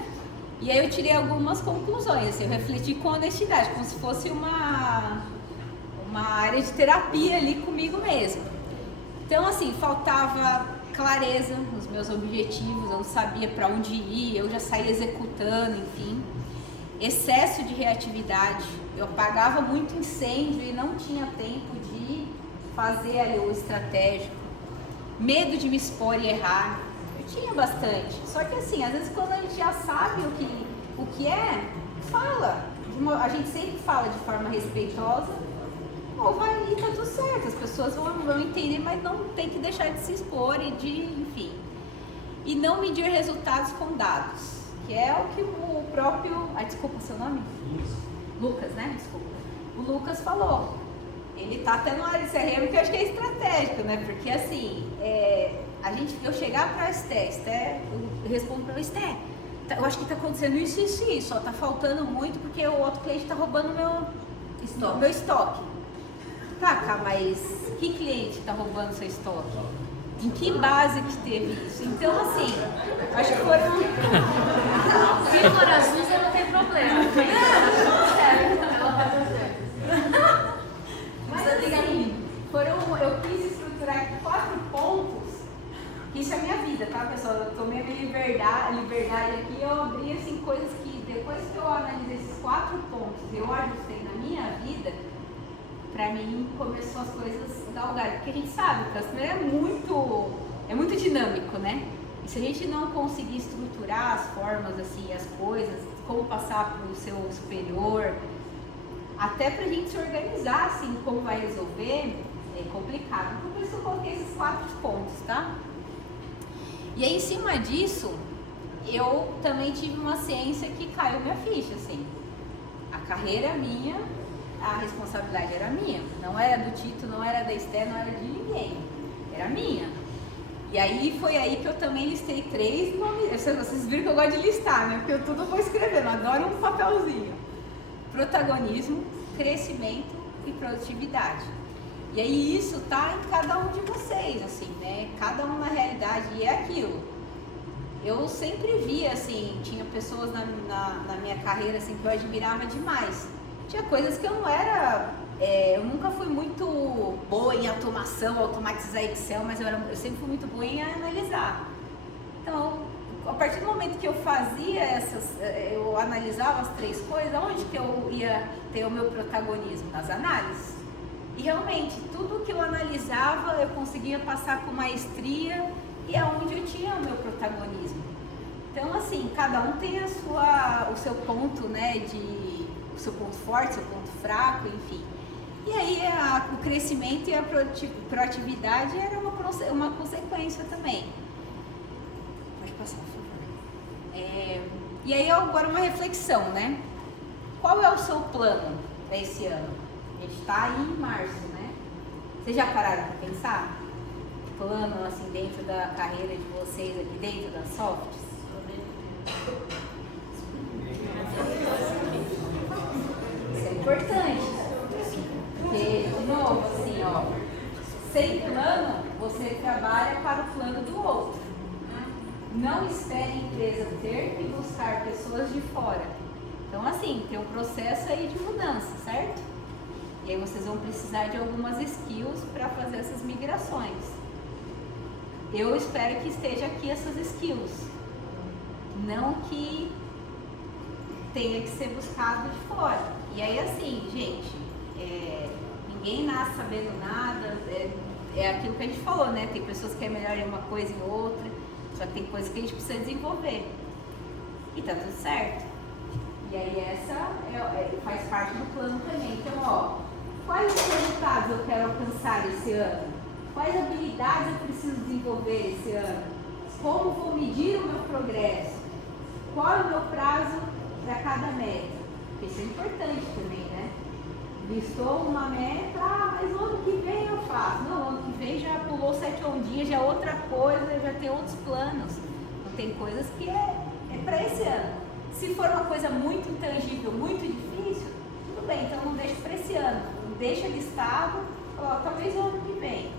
e aí eu tirei algumas conclusões, assim, eu refleti com honestidade, como se fosse uma área de terapia ali comigo mesma. Então, assim, faltava clareza nos meus objetivos, eu não sabia para onde ir, eu já saía executando, enfim. Excesso de reatividade, eu apagava muito incêndio e não tinha tempo de fazer ali o estratégico. Medo de me expor e errar, eu tinha bastante. Só que assim, às vezes quando a gente já sabe o que é, fala. A gente sempre fala de forma respeitosa, ou vai ali, tá tudo certo, as pessoas vão entender, mas não tem que deixar de se expor e de, enfim. E não medir resultados com dados, que é o que o próprio... desculpa o seu nome? Lucas, né? Desculpa. O Lucas falou. Ele tá até no área de CRM, que eu acho que é estratégico, né? Porque assim, eu chegar pra Esté, eu respondo pra Esté, eu acho que tá acontecendo isso, ó, tá faltando muito porque o outro cliente tá roubando meu estoque. Tá, mas que cliente tá roubando seu estoque? Em que base que teve isso? Então, assim, acho que foram... Se for a Suza, não tem problema. Ela vai fazer. Mas assim, eu quis estruturar aqui 4 pontos, que isso é a minha vida, tá, pessoal? Eu tomei a minha liberdade aqui, eu abri assim, coisas que depois que eu analisei esses 4 pontos e eu ajustei na minha vida, pra mim começou as coisas galgarem, porque a gente sabe, o customer é muito dinâmico, né? E se a gente não conseguir estruturar as formas, assim, as coisas, como passar pro seu superior, até pra gente se organizar, assim, como vai resolver, é complicado. Então, por isso eu coloquei esses 4 pontos, tá? E aí, em cima disso, eu também tive uma ciência que caiu minha ficha, assim. A carreira é minha, a responsabilidade era minha. Não era do Tito, não era da Esté, não era de ninguém. Era minha. E aí, foi aí que eu também listei 3 nomes. Vocês viram que eu gosto de listar, né? Porque eu tudo vou escrevendo, adoro um papelzinho. Protagonismo, crescimento e produtividade. E aí isso tá em cada um de vocês, assim, né? Cada um na realidade, e é aquilo. Eu sempre via, assim, tinha pessoas na minha carreira, assim, que eu admirava demais. Tinha coisas que eu não era... eu nunca fui muito boa em automação, automatizar Excel, mas eu sempre fui muito boa em analisar. Então, a partir do momento que eu fazia eu analisava as 3 coisas, onde que eu ia ter o meu protagonismo? Nas análises. E realmente, tudo que eu analisava, eu conseguia passar com maestria e é onde eu tinha o meu protagonismo. Então, assim, cada um tem o seu ponto, né, o seu ponto forte, seu ponto fraco, enfim. E aí, o crescimento e a proatividade era uma consequência também. Pode passar, por favor. E aí, agora uma reflexão, né? Qual é o seu plano para esse ano? A gente está aí em março, né? Vocês já pararam para pensar? Plano, assim, dentro da carreira de vocês, aqui dentro da Softs? Isso é importante. Porque, de novo, assim, ó, sem plano, você trabalha para o plano do outro. Não espere a empresa ter que buscar pessoas de fora. Então, assim, tem um processo aí de mudança, certo? E aí vocês vão precisar de algumas skills para fazer essas migrações. Eu espero que esteja aqui essas skills. Não que tenha que ser buscado de fora. E aí, assim, gente, ninguém nasce sabendo nada. É aquilo que a gente falou, né? Tem pessoas que é melhor em uma coisa e em outra. Só que tem coisas que a gente precisa desenvolver. E tá tudo certo. E aí essa faz parte do plano também. Então, ó, quais resultados eu quero alcançar esse ano? Quais habilidades eu preciso desenvolver esse ano? Como vou medir o meu progresso? Qual é o meu prazo para cada meta? Isso é importante também, né? Listou uma meta, mas o ano que vem eu faço. Não, o ano que vem já pulou 7 ondinhas, já é outra coisa, já tem outros planos. Não tem coisas que é para esse ano. Se for uma coisa muito intangível, muito difícil, tudo bem, então não deixa para esse ano. Deixa listado, talvez o ano que vem.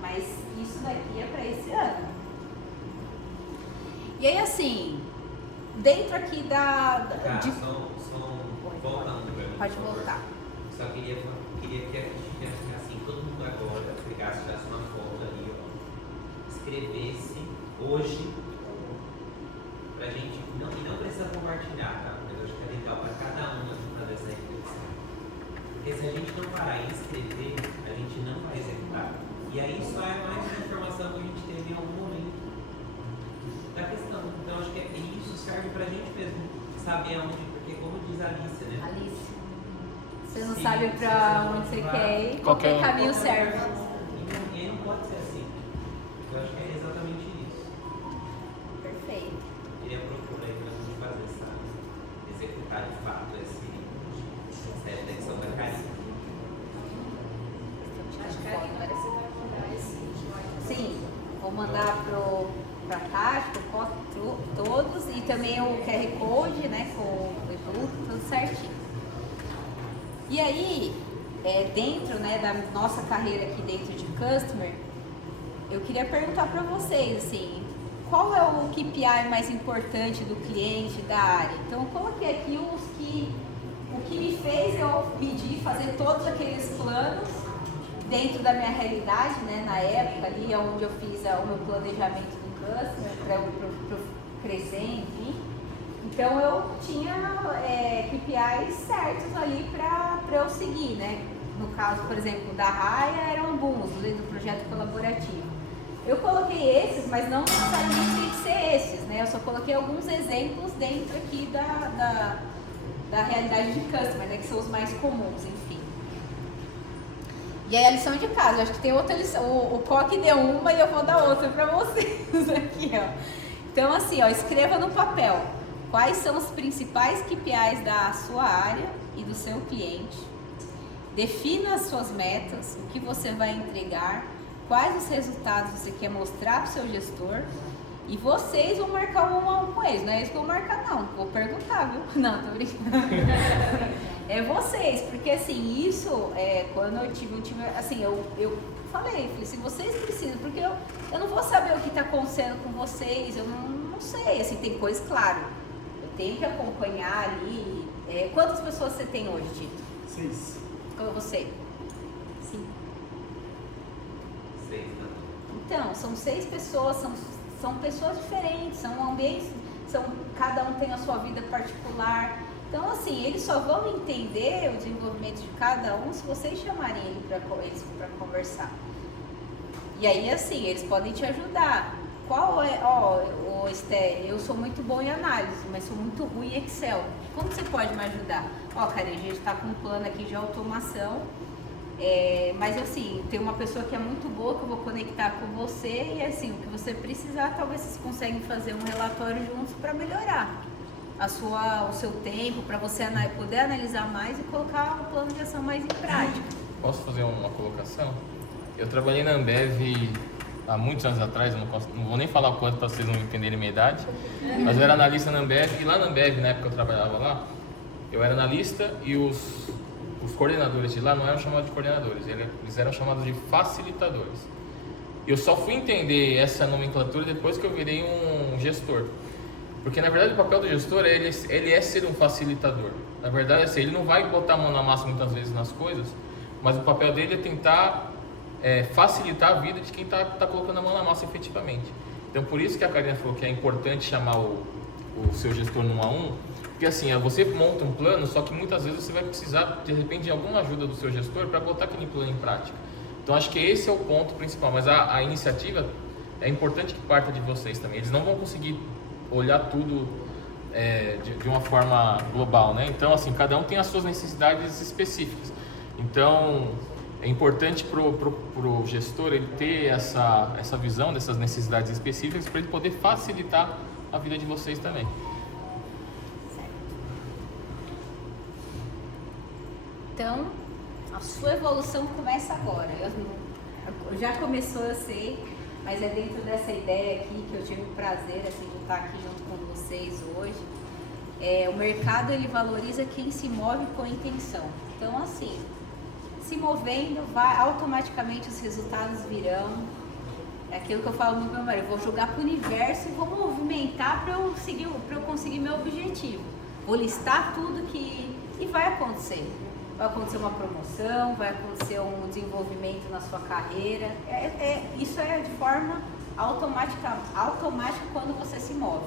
Mas isso daqui é para esse ano. E aí assim, dentro aqui voltando para mim. Pode voltar. Só queria que a gente, assim, todo mundo agora pegasse uma foto ali, ó, escrevesse hoje, pra gente, não precisa compartilhar, tá? Mas eu acho que é legal para cada um fazer essa reflexão. Porque se a gente não parar e escrever, a gente não vai executar. E aí só é mais uma informação que a gente teve em algum momento da questão. Então acho que isso serve pra gente mesmo saber aonde, porque como diz a Alice, né? Alice, você não sabe pra onde você quer ir, qualquer caminho serve. E aí não pode ser assim. Eu acho que é exatamente isso. Perfeito. Eu queria procurar aí pra gente fazer executar de fato essa reflexão da Karine. Acho que a Karine vai mandar esse slide. Sim, vou mandar pra Tati, todos, e também o QR Code, né, com o produto, tudo certinho. E aí, dentro, né, da nossa carreira aqui dentro de Customer, eu queria perguntar para vocês, assim, qual é o KPI mais importante do cliente, da área? Então, eu coloquei aqui o que me fez eu pedir fazer todos aqueles planos dentro da minha realidade, né, na época ali, onde eu fiz o meu planejamento do Customer, para eu crescer, enfim. Então, eu tinha KPIs certos ali para eu seguir, né? No caso, por exemplo, da Raia, eram alguns, do projeto colaborativo. Eu coloquei esses, mas não necessariamente tem que ser esses, né? Eu só coloquei alguns exemplos dentro aqui da realidade de Customer, né? Que são os mais comuns, enfim. E aí a lição de casa, eu acho que tem outra lição, o Coque deu uma e eu vou dar outra para vocês aqui, ó. Então assim, ó, escreva no papel quais são os principais KPIs da sua área e do seu cliente. Defina as suas metas, o que você vai entregar, quais os resultados você quer mostrar para o seu gestor. E vocês vão marcar um a um com eles, não é isso que eu vou marcar não, vou perguntar, viu? Não, tô brincando. É vocês, porque assim, isso, quando eu tive um time, assim, eu falei assim, vocês precisam, porque eu não vou saber o que está acontecendo com vocês, eu não sei, assim, tem coisas, claro, eu tenho que acompanhar ali. Quantas pessoas você tem hoje, Tito? 6. Como você? 5. 6, né? Então, são 6 pessoas, são pessoas diferentes, são ambientes, cada um tem a sua vida particular. Então, assim, eles só vão entender o desenvolvimento de cada um se vocês chamarem eles para conversar. E aí, assim, eles podem te ajudar. Esté, eu sou muito bom em análise, mas sou muito ruim em Excel. Como você pode me ajudar? Cara, a gente está com um plano aqui de automação. Mas assim, tem uma pessoa que é muito boa que eu vou conectar com você e assim, o que você precisar, talvez vocês conseguem fazer um relatório juntos para melhorar o seu tempo, para você poder analisar mais e colocar o plano de ação mais em prática. Posso fazer uma colocação? Eu trabalhei na Ambev há muitos anos atrás, eu não vou nem falar o quanto para vocês não entenderem a minha idade, mas eu era analista na Ambev e lá na Ambev, na época que eu trabalhava lá, eu era analista e os coordenadores de lá não eram chamados de coordenadores, eles eram chamados de facilitadores. Eu só fui entender essa nomenclatura depois que eu virei um gestor. Porque na verdade o papel do gestor ele é ser um facilitador. Na verdade, assim, ele não vai botar a mão na massa muitas vezes nas coisas, mas o papel dele é tentar facilitar a vida de quem está colocando a mão na massa efetivamente. Então por isso que a Karine falou que é importante chamar o seu gestor no 1 a 1, porque assim, você monta um plano, só que muitas vezes você vai precisar de repente de alguma ajuda do seu gestor para botar aquele plano em prática. Então acho que esse é o ponto principal, mas a iniciativa é importante que parta de vocês também. Eles não vão conseguir olhar tudo de uma forma global, né? Então assim, cada um tem as suas necessidades específicas. Então é importante pro gestor ele ter essa visão dessas necessidades específicas para ele poder facilitar a vida de vocês também. Então, a sua evolução começa agora. Já começou, eu sei, mas é dentro dessa ideia aqui que eu tive o prazer assim, de estar aqui junto com vocês hoje. O mercado ele valoriza quem se move com intenção. Então assim, se movendo, automaticamente os resultados virão. É aquilo que eu falo no meu marido, eu vou jogar para o universo e vou movimentar para eu conseguir meu objetivo. Vou listar tudo e vai acontecer. Vai acontecer uma promoção, vai acontecer um desenvolvimento na sua carreira. Isso é de forma automática quando você se move.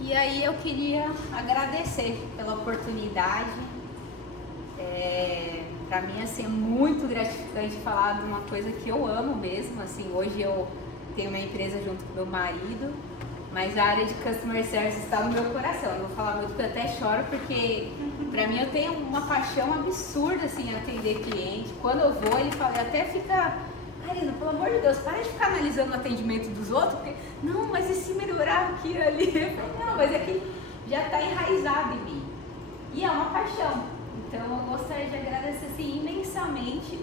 E aí eu queria agradecer pela oportunidade. Para mim assim, é muito gratificante falar de uma coisa que eu amo mesmo. Assim, hoje eu tenho uma empresa junto com meu marido, mas a área de Customer Service está no meu coração. Eu vou falar muito porque eu até choro, porque para mim eu tenho uma paixão absurda assim, em atender cliente. Quando eu vou, ele fala, até fica, Karina, pelo amor de Deus, para de ficar analisando o atendimento dos outros, porque, não, mas e se melhorar aqui ali? Eu falei, não, mas é que já está enraizado em mim. E é uma paixão. Então eu gostaria de agradecer assim, imensamente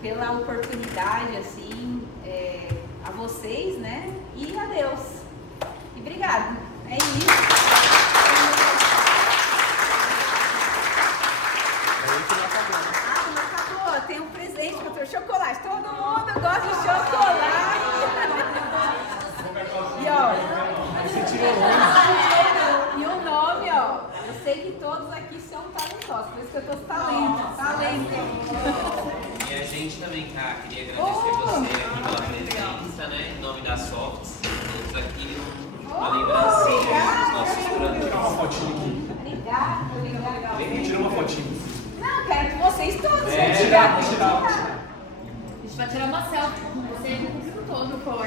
pela oportunidade assim, a vocês, né? E a Deus. E obrigado. É isso. Não acabou. Tem um presente que eu trouxe, chocolate. Todo mundo gosta de chocolate. E ó, e o nome, ó. Eu sei que todos aqui são talentosos, por isso que eu tô talento. E a gente também, Cá, queria agradecer você aqui pela presença, né? Em nome da Softs, todos aqui, uma lembrancinha dos nossos produtos. Tirar uma fotinha aqui. Obrigada. Tira uma fotinha. Não, quero que vocês todos A gente vai tirar uma selfie com você e com o público todo, pô.